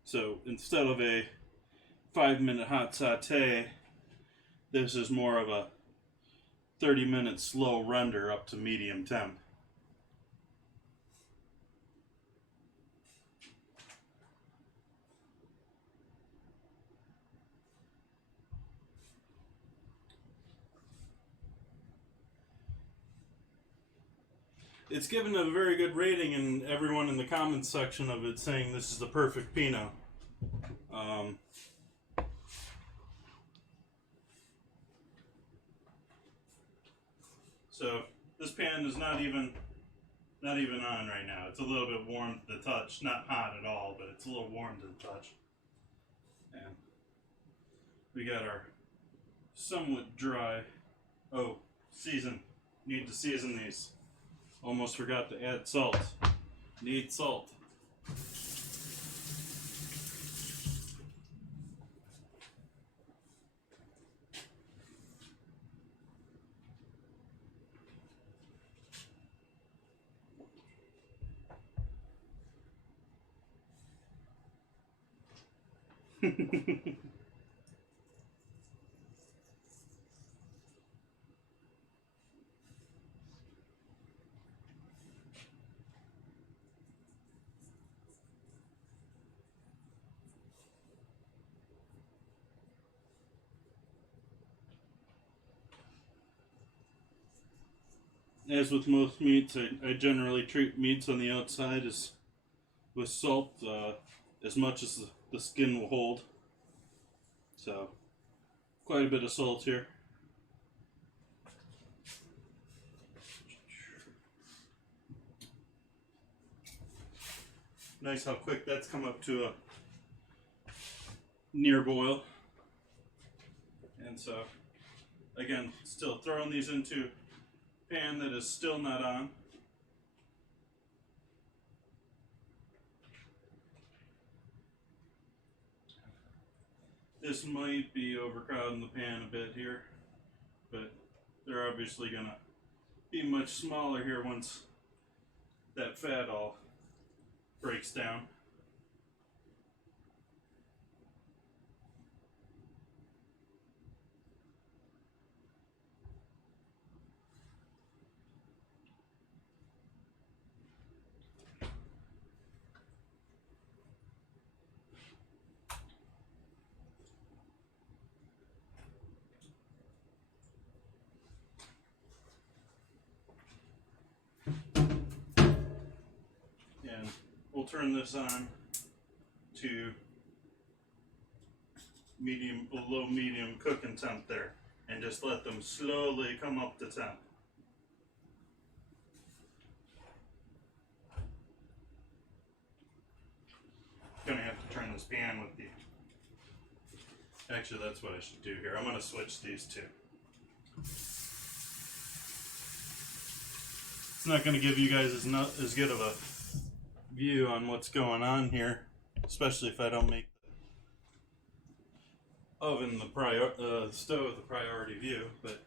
So instead of a 5-minute hot saute, this is more of a 30-minute slow render up to medium temp. It's given a very good rating, and everyone in the comments section of it saying this is the perfect Pinot. So this pan is not even on right now. It's a little bit warm to the touch, not hot at all, but it's a little warm to the touch. And we got our somewhat dry. Oh, season. Need to season these. Almost forgot to add salt. Need salt. as with most meats, I generally treat meats on the outside with salt as much as the skin will hold. So, quite a bit of salt here. Nice how quick that's come up to a near boil. And so, again, still throwing these into a pan that is still not on. This might be overcrowding the pan a bit here, but they're obviously going to be much smaller here once that fat all breaks down. And we'll turn this on to low medium cooking temp there, and just let them slowly come up to temp. Gonna have to turn this pan with the. Actually, that's what I should do here. I'm gonna switch these two. It's not gonna give you guys as good of a view on what's going on here, especially if I don't make the oven the stove the priority view, but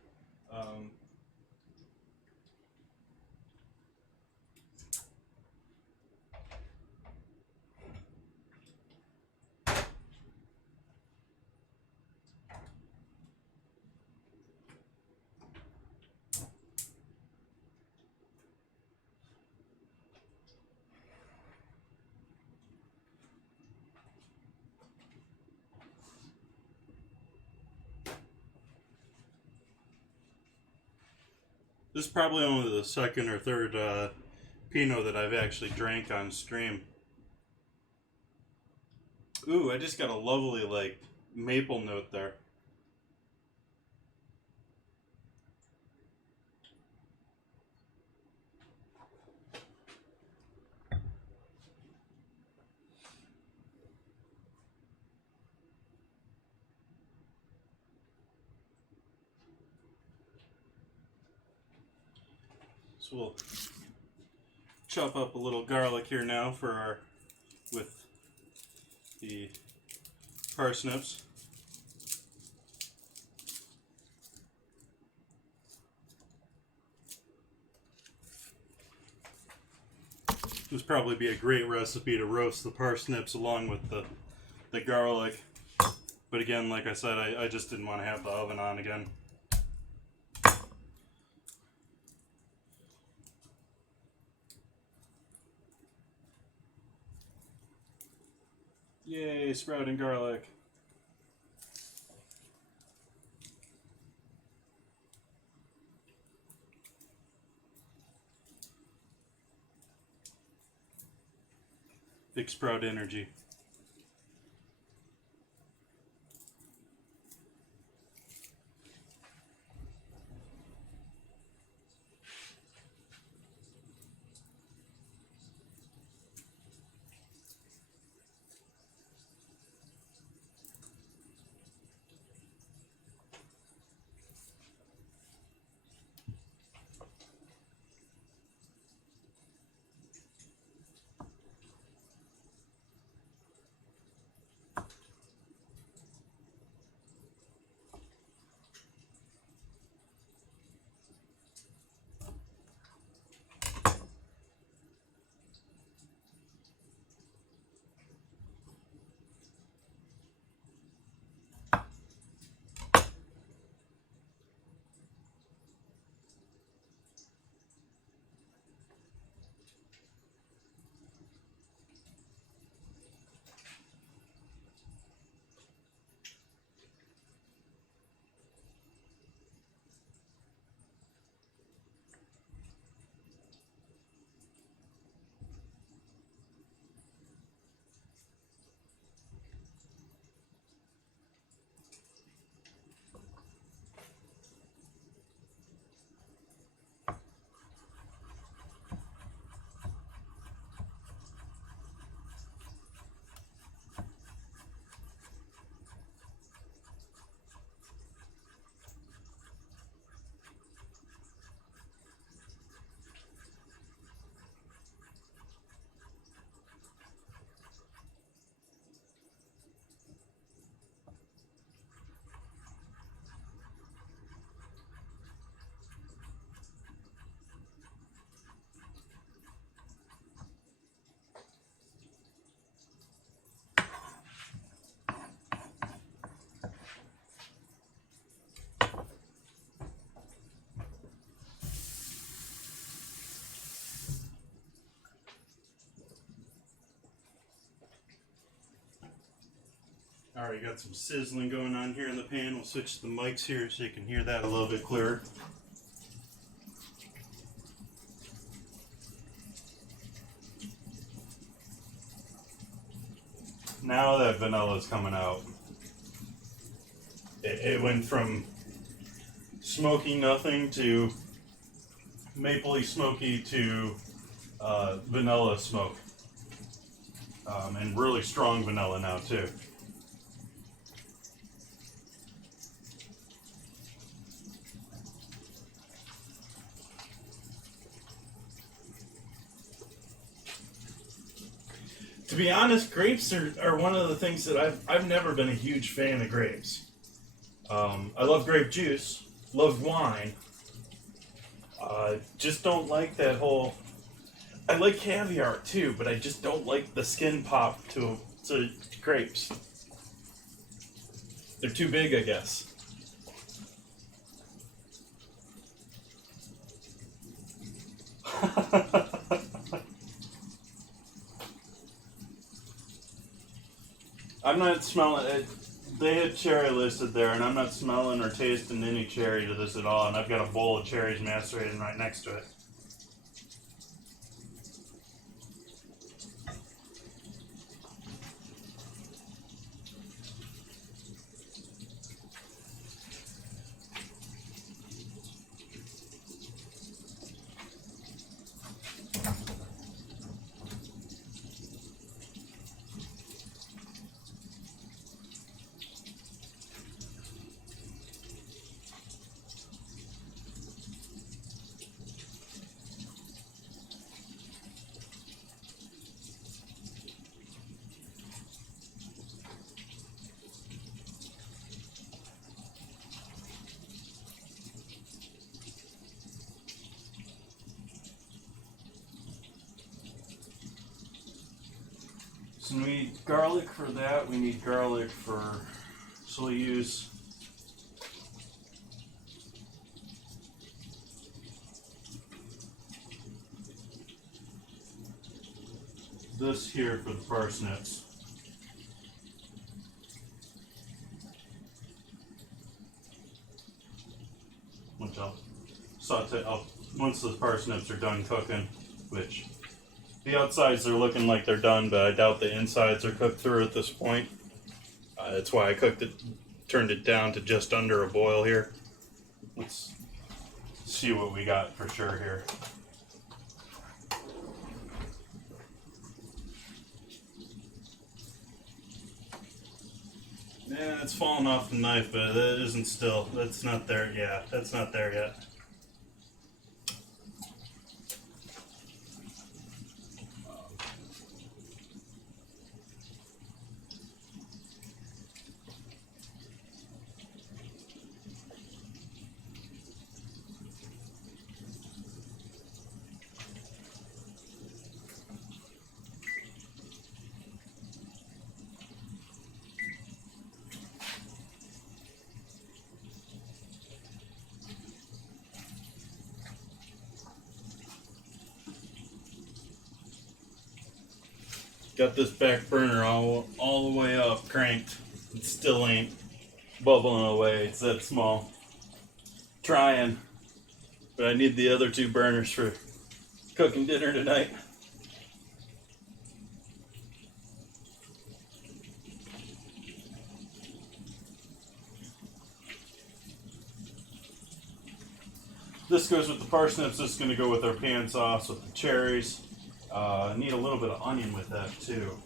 this is probably only the second or third Pinot that I've actually drank on stream. Ooh, I just got a lovely, like, maple note there. So we'll chop up a little garlic here now with the parsnips. This would probably be a great recipe to roast the parsnips along with the garlic. But again, like I said, I just didn't want to have the oven on again. Yay, sprouting garlic. Big sprout energy. Alright, got some sizzling going on here in the pan. We'll switch to the mics here so you can hear that a little bit clearer. Now that vanilla's coming out, it went from smoky nothing to mapley smoky to vanilla smoke. And really strong vanilla now too. To be honest, grapes are one of the things that I've never been a huge fan of grapes. I love grape juice, love wine. Just don't like that whole. I like caviar too, but I just don't like the skin pop to grapes. They're too big, I guess. I'm not smelling it. They had cherry listed there, and I'm not smelling or tasting any cherry to this at all. And I've got a bowl of cherries macerating right next to it. So we need garlic for that. We need garlic for, so we'll use this here for the parsnips. Which I'll saute up once the parsnips are done cooking, which the outsides are looking like they're done, but I doubt the insides are cooked through at this point. That's why I turned it down to just under a boil here. Let's see what we got for sure here. Yeah, it's falling off the knife, but it isn't still. That's not there. Yeah, that's not there yet. Got this back burner all the way up, cranked. It still ain't bubbling away. It's that small. Trying, but I need the other two burners for cooking dinner tonight. This goes with the parsnips. This is going to go with our pan sauce with the cherries. Need a little bit of onion with that too.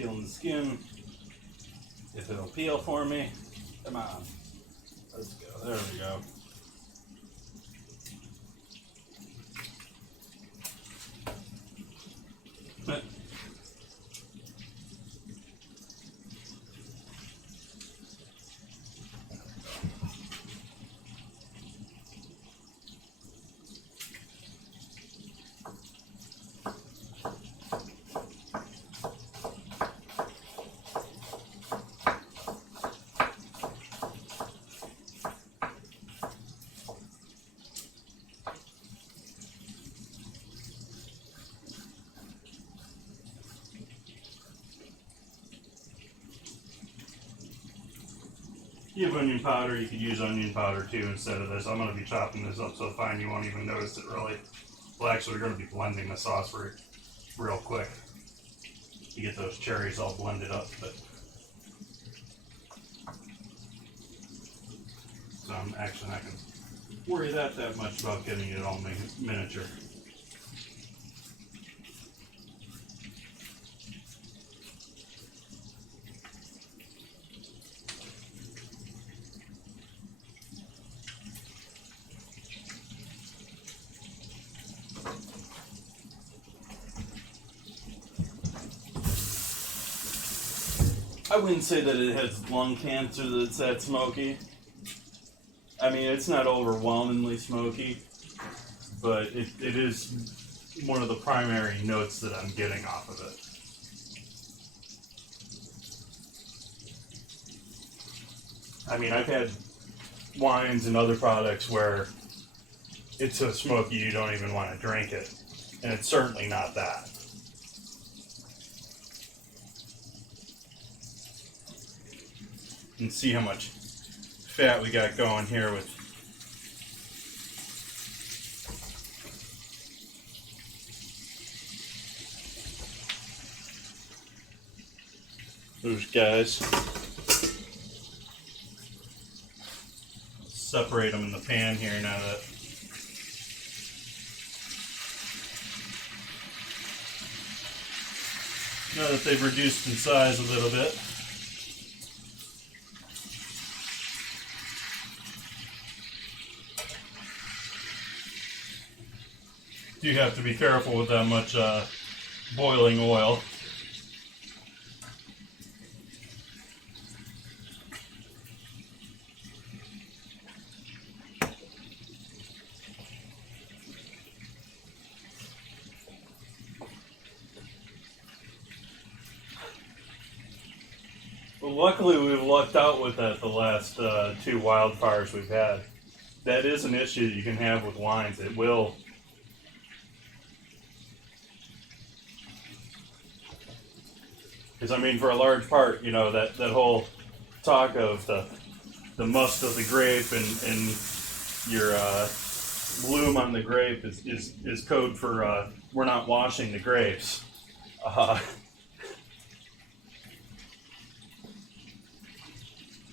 peeling the skin. If it'll peel for me. Come on. Let's go. There we go. You have onion powder, you could use onion powder too instead of this. I'm going to be chopping this up so fine you won't even notice it really. Well, actually, we're going to be blending the sauce real quick to get those cherries all blended up. But so I'm actually not going to worry that much about getting it all miniature. I wouldn't say that it has lung cancer that's that smoky. I mean, it's not overwhelmingly smoky, but it is one of the primary notes that I'm getting off of it. I mean, I've had wines and other products where it's so smoky you don't even want to drink it, and it's certainly not that. And see how much fat we got going here with those guys. Separate them in the pan here now that they've reduced in size a little bit. You have to be careful with that much boiling oil. Well, luckily we've lucked out with that the last 2 wildfires we've had. That is an issue that you can have with wines. It will. Because, I mean, for a large part, you know, that whole talk of the must of the grape and your bloom on the grape is code for we're not washing the grapes.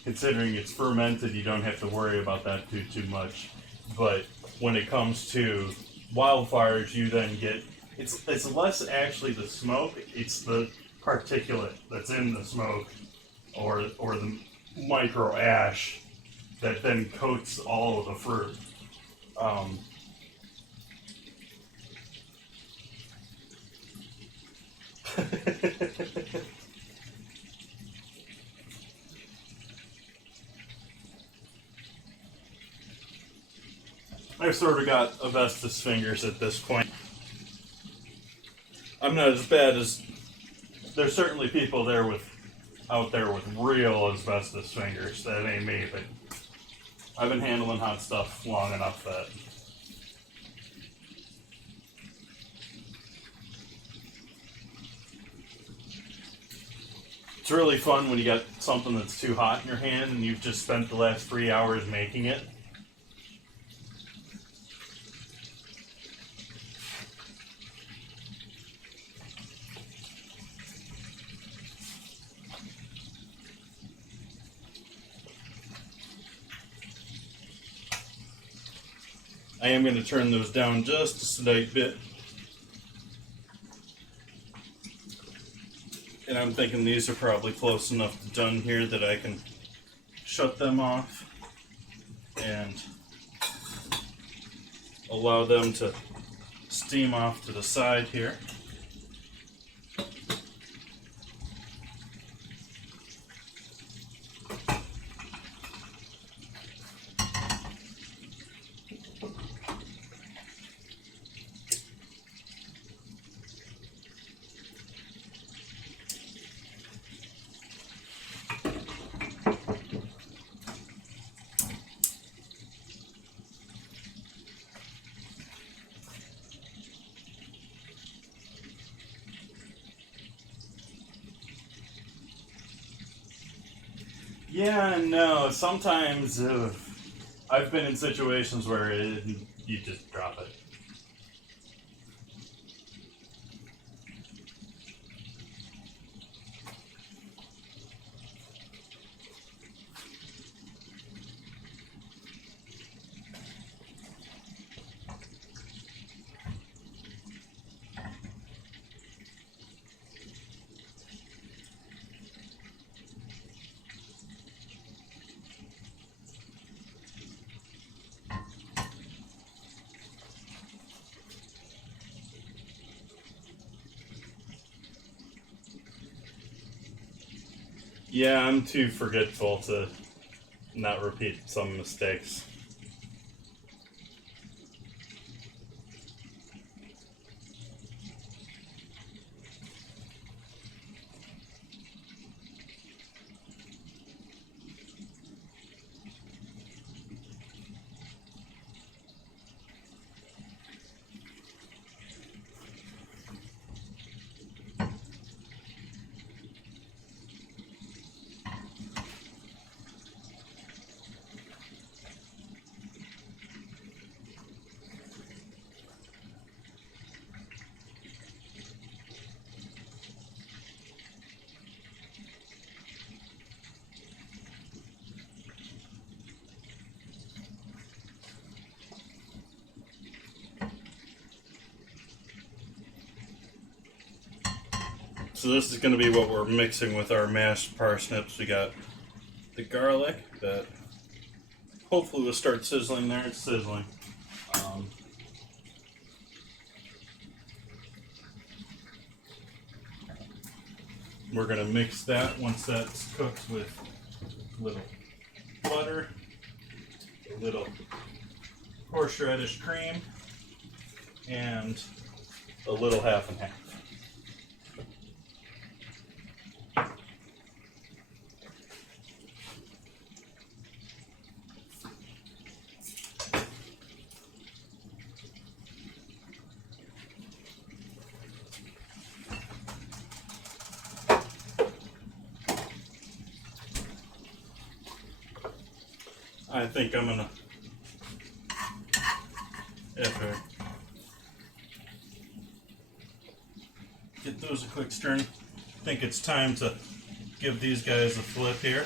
Considering it's fermented, you don't have to worry about that too much. But when it comes to wildfires, you then get it's less actually the smoke; it's the particulate that's in the smoke or the micro ash that then coats all of the fruit. I've sort of got asbestos fingers at this point. I'm not as bad as there's certainly people out there with real asbestos fingers. That ain't me, but I've been handling hot stuff long enough that it's really fun when you got something that's too hot in your hand and you've just spent the last 3 hours making it. I am going to turn those down just a slight bit. And And I'm thinking these are probably close enough to done here that I can shut them off and allow them to steam off to the side here. Yeah, no. Sometimes I've been in situations where you just drop it. Yeah, I'm too forgetful to not repeat some mistakes. So this is going to be what we're mixing with our mashed parsnips. We got the garlic that hopefully will start sizzling there. It's sizzling. We're going to mix that once that's cooked with a little butter, a little horseradish cream, and a little half and half. I think I'm gonna, after get those a quick stir, I think it's time to give these guys a flip here.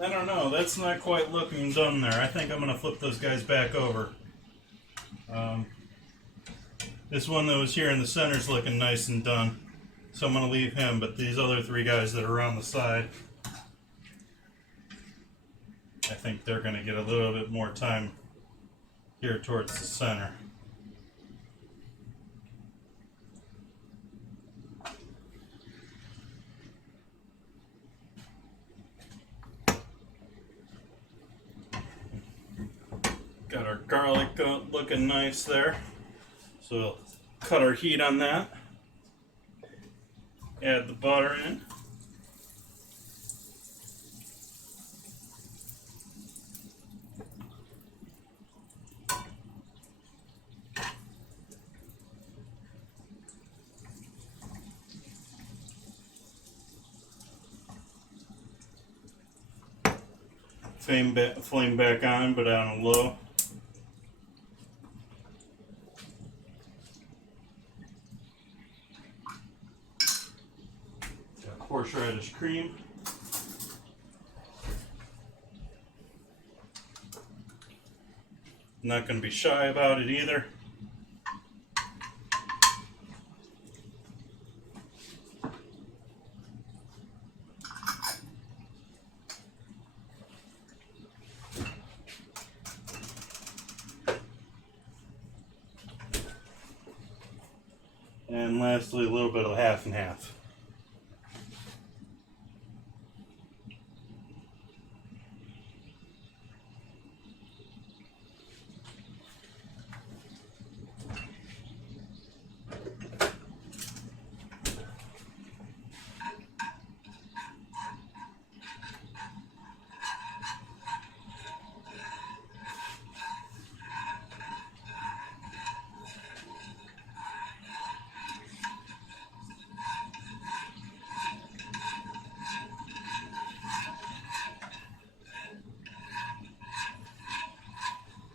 I don't know, that's not quite looking done there. I think I'm going to flip those guys back over. This one that was here in the center is looking nice and done, so I'm going to leave him, but these other three guys that are on the side, I think they're going to get a little bit more time here towards the center. Got our garlic looking nice there. So we'll cut our heat on that. Add the butter in. Flame back on, but on low. cream. Not going to be shy about it either. And lastly, a little bit of half and half.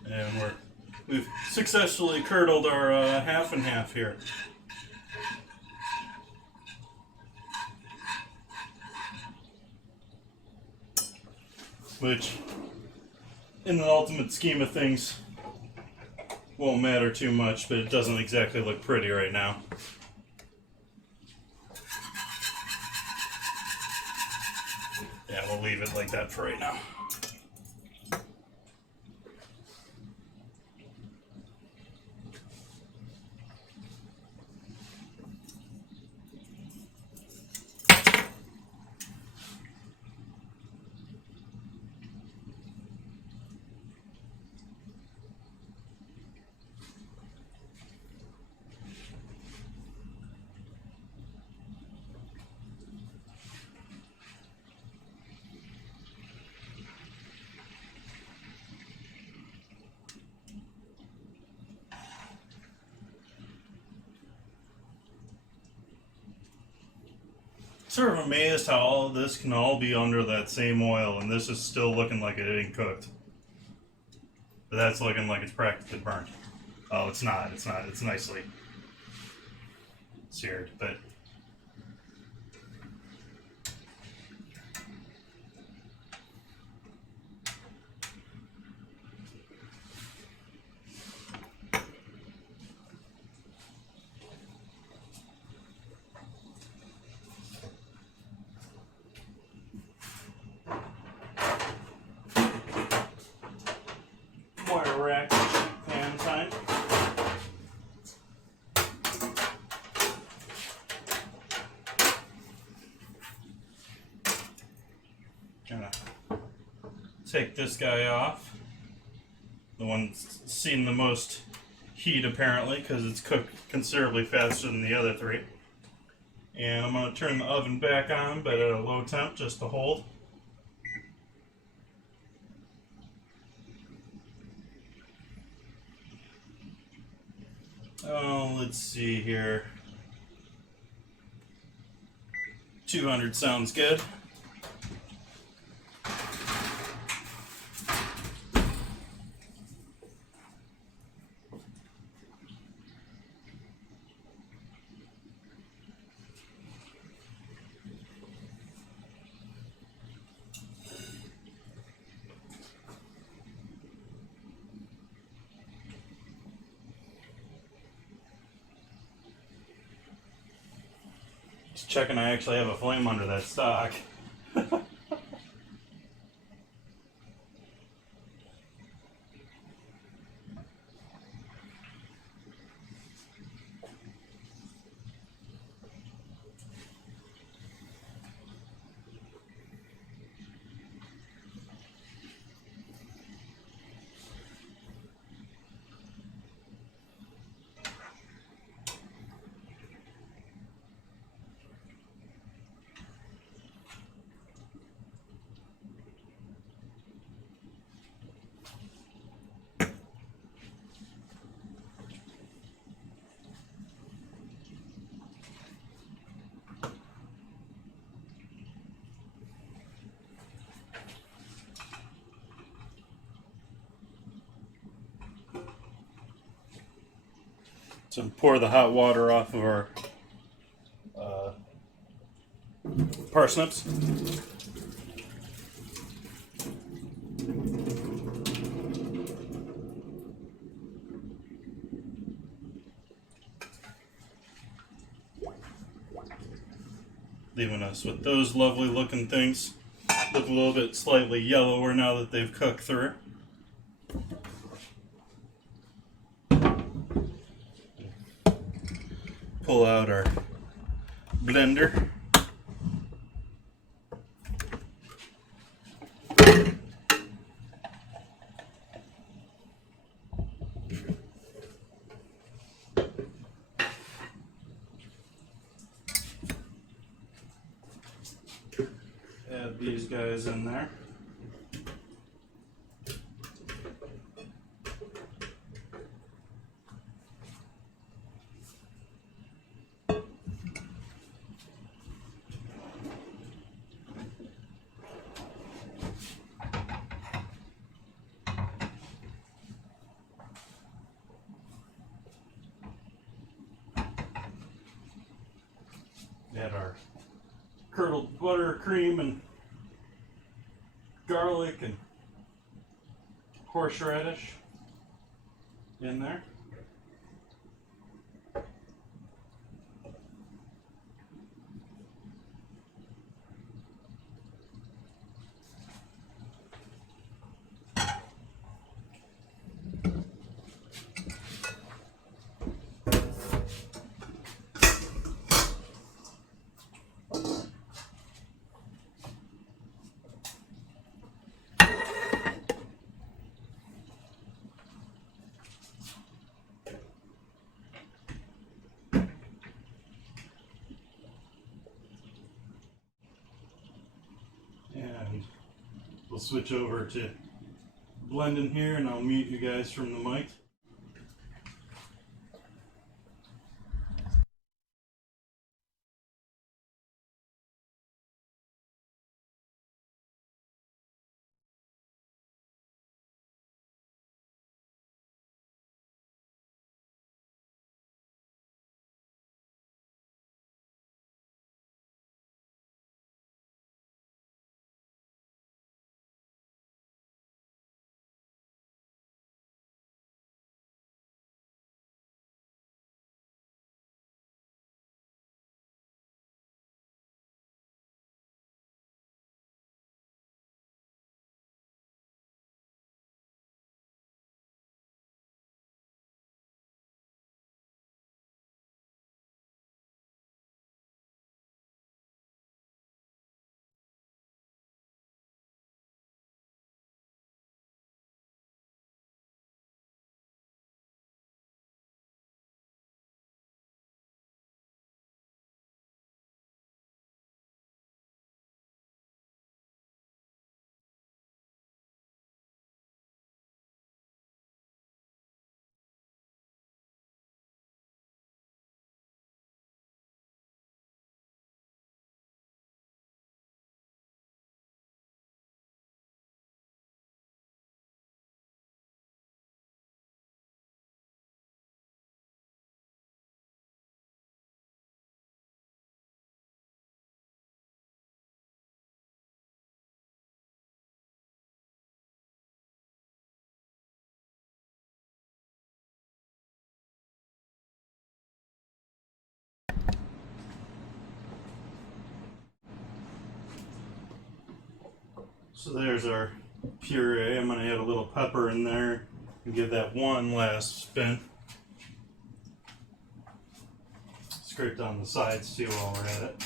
And we've successfully curdled our half and half here. Which, in the ultimate scheme of things, won't matter too much, but it doesn't exactly look pretty right now. Yeah, we'll leave it like that for right now. Sort of amazed how all of this can all be under that same oil, and this is still looking like it ain't cooked. But that's looking like it's practically burnt. Oh, it's not. It's not. It's nicely seared, but more rack pan time. Gonna take this guy off. The one that's seen the most heat apparently, because it's cooked considerably faster than the other three. And I'm going to turn the oven back on, but at a low temp just to hold. Oh, let's see here. 200 sounds good. Just checking I actually have a flame under that stock. So pour the hot water off of our parsnips. Leaving us with those lovely looking things. Look a little bit slightly yellower now that they've cooked through. Pull out our blender. Add these guys in there. Add our curdled butter, cream, and garlic and horseradish in there. And we'll switch over to blending here, and I'll mute you guys from the mic. So there's our puree. I'm going to add a little pepper in there and give that one last spin. Scrape down the sides too while we're at it.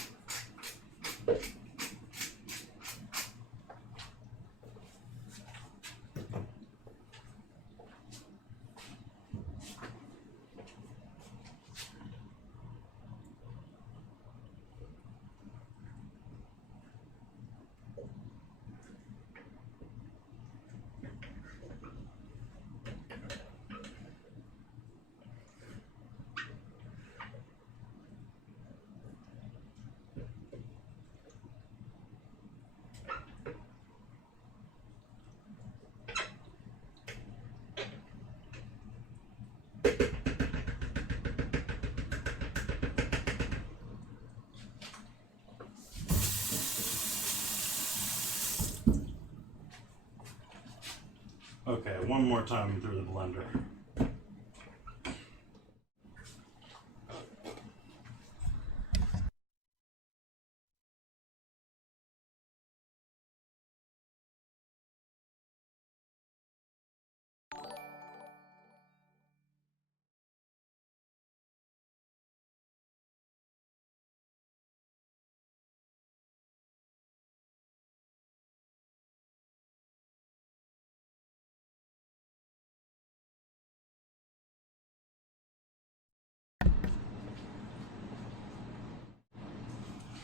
Okay, one more time through the blender.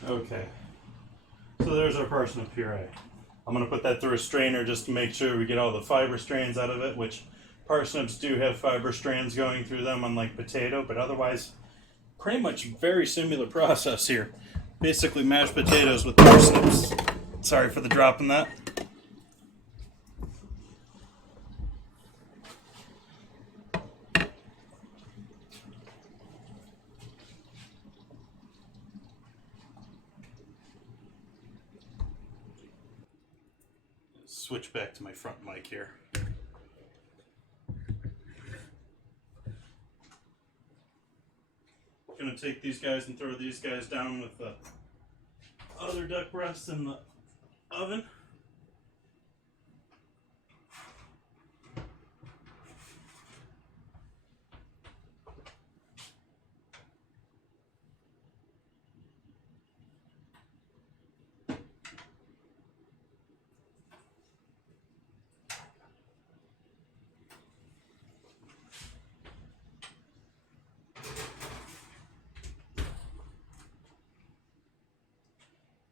Okay, so there's our parsnip puree. I'm going to put that through a strainer just to make sure we get all the fiber strands out of it, which parsnips do have fiber strands going through them, unlike potato, but otherwise, pretty much very similar process here. Basically mashed potatoes with parsnips. Sorry for the drop in that. Switch back to my front mic here. Gonna take these guys and throw these guys down with the other duck breasts in the oven.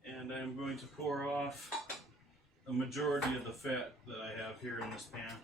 And I'm going to pour off the majority of the fat that I have here in this pan.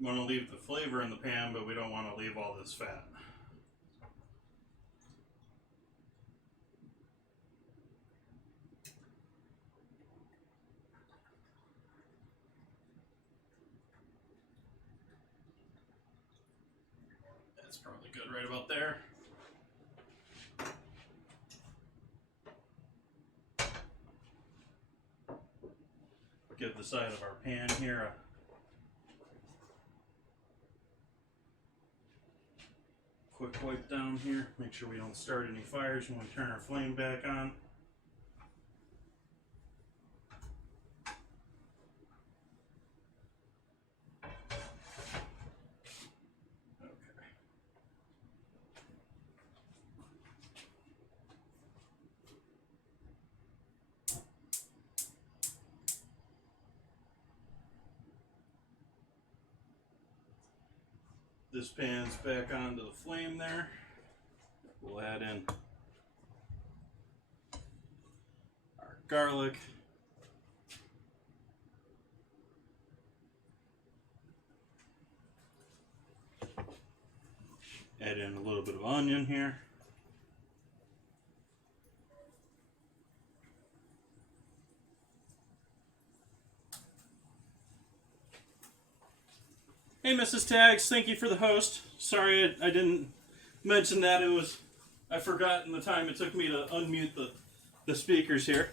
We want to leave the flavor in the pan, but we don't want to leave all this fat. That's probably good right about there. Give the side of our pan here a quick wipe down here. Make sure we don't start any fires when we turn our flame back on. This pan's back onto the flame there. We'll add in our garlic. Add in a little bit of onion here. Hey, Mrs. Tags, thank you for the host. Sorry I didn't mention that. I forgot in the time it took me to unmute the speakers here.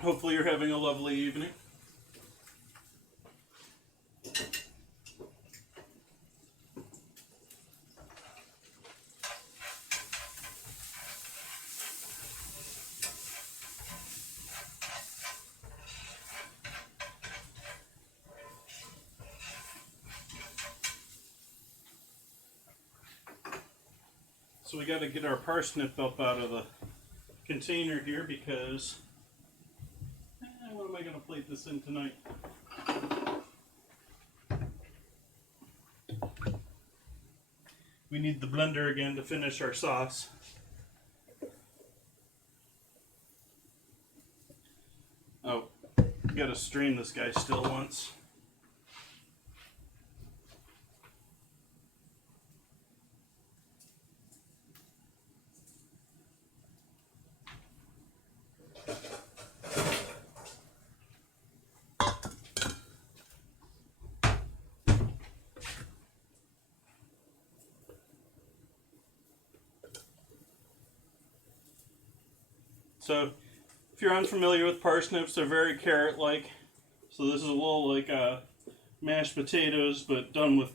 Hopefully you're having a lovely evening. So we got to get our parsnip up out of the container here because what am I going to plate this in tonight? We need the blender again to finish our sauce. Oh, gotta strain this guy still once. So, if you're unfamiliar with parsnips, they're very carrot-like. So this is a little like mashed potatoes, but done with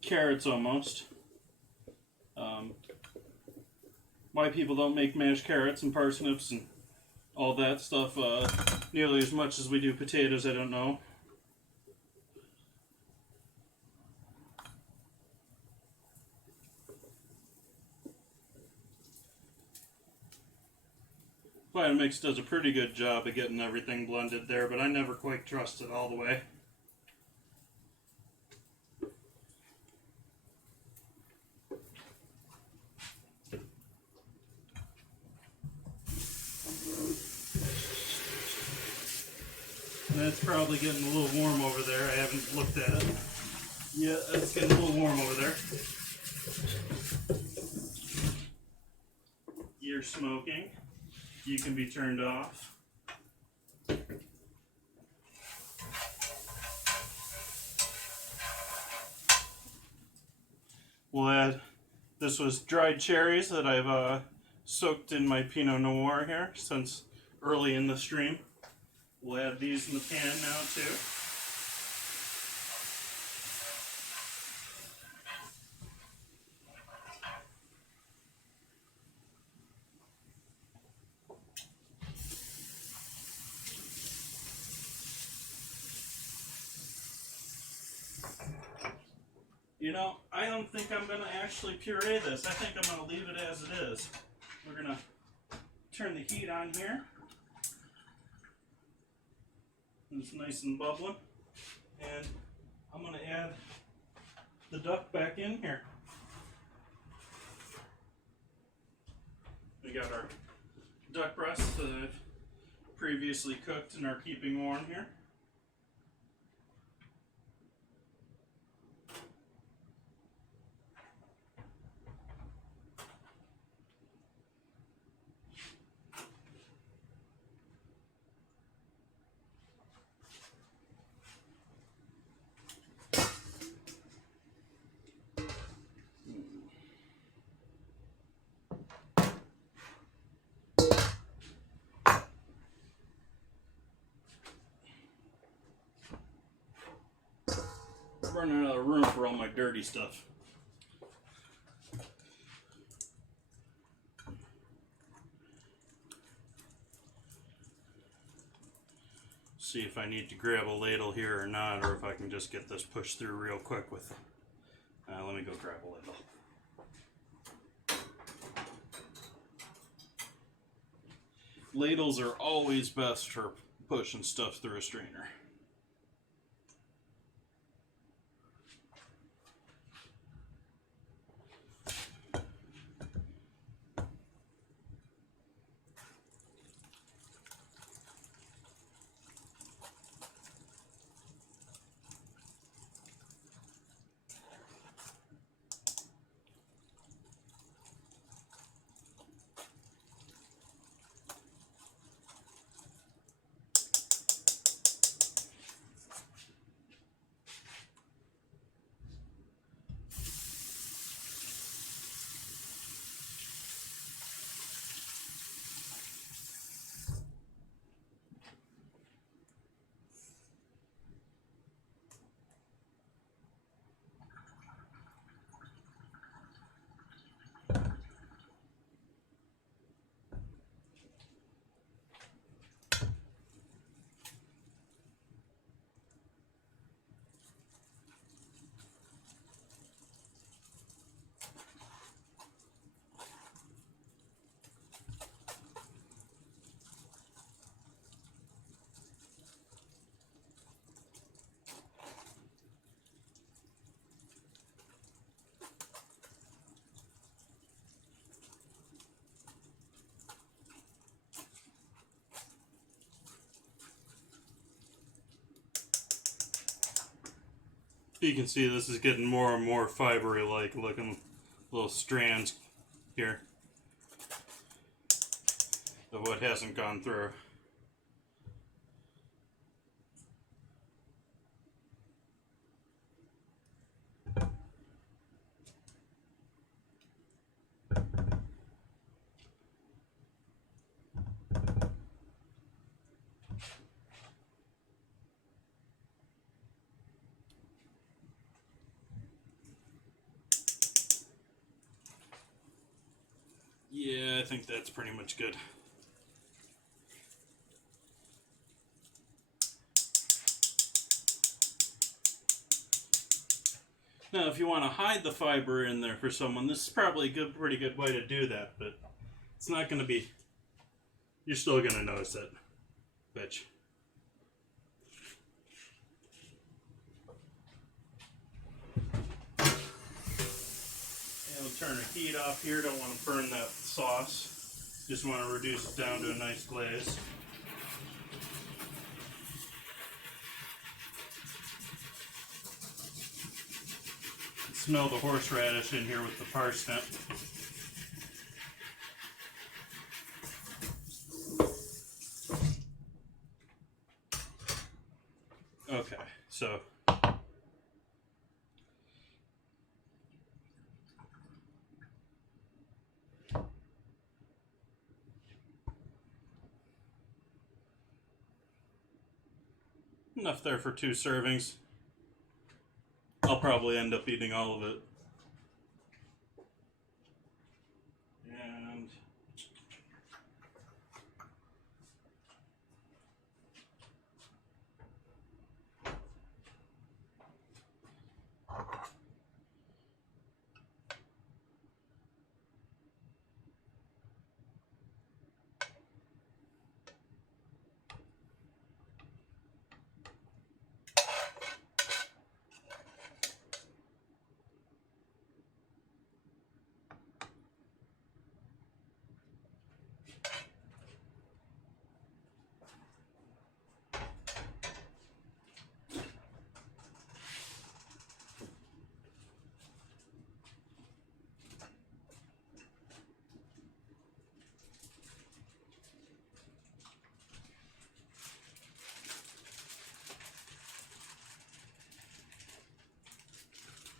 carrots almost. Why people don't make mashed carrots and parsnips and all that stuff nearly as much as we do potatoes, I don't know. Vitamix does a pretty good job of getting everything blended there, but I never quite trust it all the way. And that's probably getting a little warm over there. I haven't looked at it. Yeah, that's getting a little warm over there. You're smoking. You can be turned off. We'll add, this was dried cherries that I've soaked in my Pinot Noir here since early in the stream. We'll add these in the pan now too. You know, I don't think I'm going to actually puree this. I think I'm going to leave it as it is. We're going to turn the heat on here. It's nice and bubbling. And I'm going to add the duck back in here. We got our duck breasts that I've previously cooked and are keeping warm here. Running out of room for all my dirty stuff. See if I need to grab a ladle here or not, or if I can just get this pushed through real quick with it. Let me go grab a ladle. Ladles are always best for pushing stuff through a strainer. You can see this is getting more and more fibery-like looking little strands here of what hasn't gone through. Yeah, I think that's pretty much good. Now, if you want to hide the fiber in there for someone, this is probably a pretty good way to do that, but it's not going to be, you're still going to notice it, bitch. And we'll turn the heat off here, don't want to burn that sauce, just want to reduce it down to a nice glaze. Smell the horseradish in here with the parsnip. Okay, so enough there for 2 servings. I'll probably end up eating all of it. And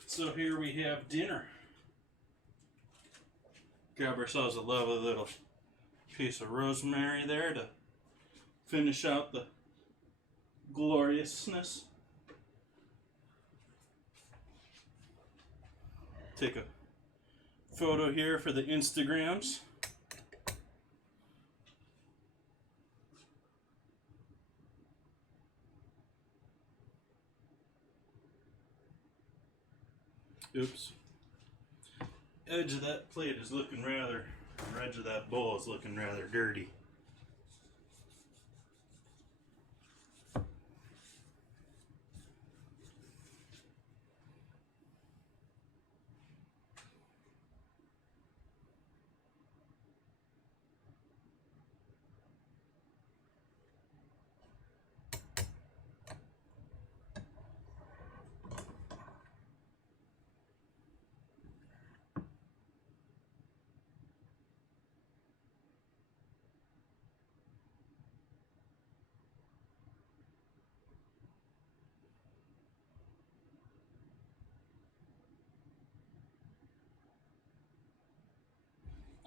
so here we have dinner. Grab ourselves a lovely little piece of rosemary there to finish out the gloriousness. Take a photo here for the Instagrams. Oops. Edge of that plate is looking rather, or edge of that bowl is looking rather dirty.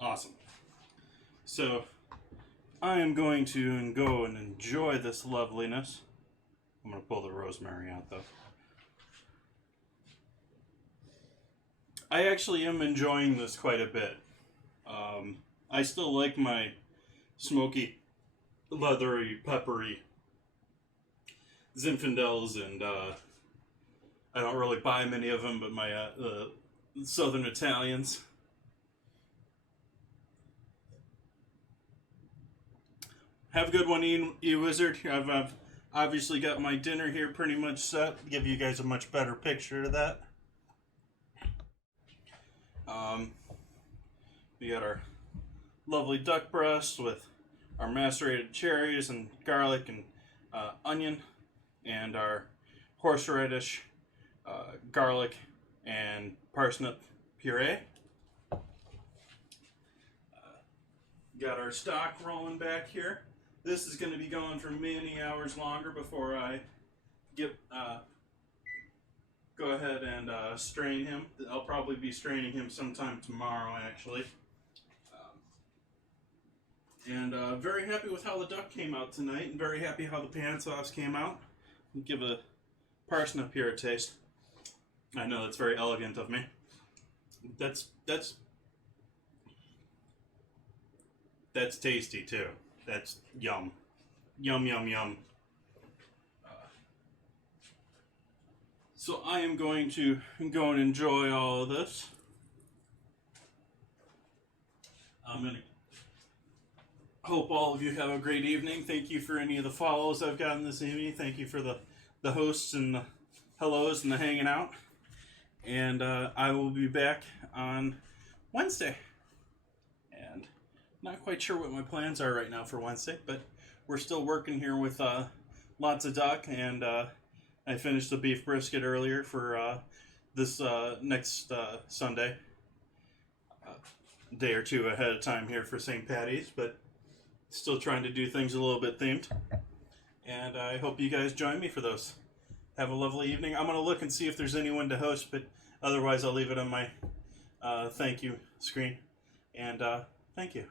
Awesome. So I am going to go and enjoy this loveliness. I'm going to pull the rosemary out though. I actually am enjoying this quite a bit. I still like my smoky, leathery, peppery Zinfandels, and I don't really buy many of them, but my Southern Italians. Have a good one, E-Wizard. I've obviously got my dinner here pretty much set. Give you guys a much better picture of that. We got our lovely duck breast with our macerated cherries and garlic and onion, and our horseradish garlic and parsnip puree. Got our stock rolling back here. This is going to be going for many hours longer before I get go ahead and strain him. I'll probably be straining him sometime tomorrow, actually. And very happy with how the duck came out tonight, and very happy how the pan sauce came out. Give a parsnip here a taste. I know that's very elegant of me. That's tasty too. That's yum, yum, yum, yum. So I am going to go and enjoy all of this. I'm gonna hope all of you have a great evening. Thank you for any of the follows I've gotten this evening. Thank you for the hosts and the hellos and the hanging out. And I will be back on Wednesday. And not quite sure what my plans are right now for Wednesday, but we're still working here with lots of duck, and I finished the beef brisket earlier for this next Sunday. A day or two ahead of time here for St. Patty's, but still trying to do things a little bit themed. And I hope you guys join me for those. Have a lovely evening. I'm going to look and see if there's anyone to host, but otherwise I'll leave it on my thank you screen. And thank you.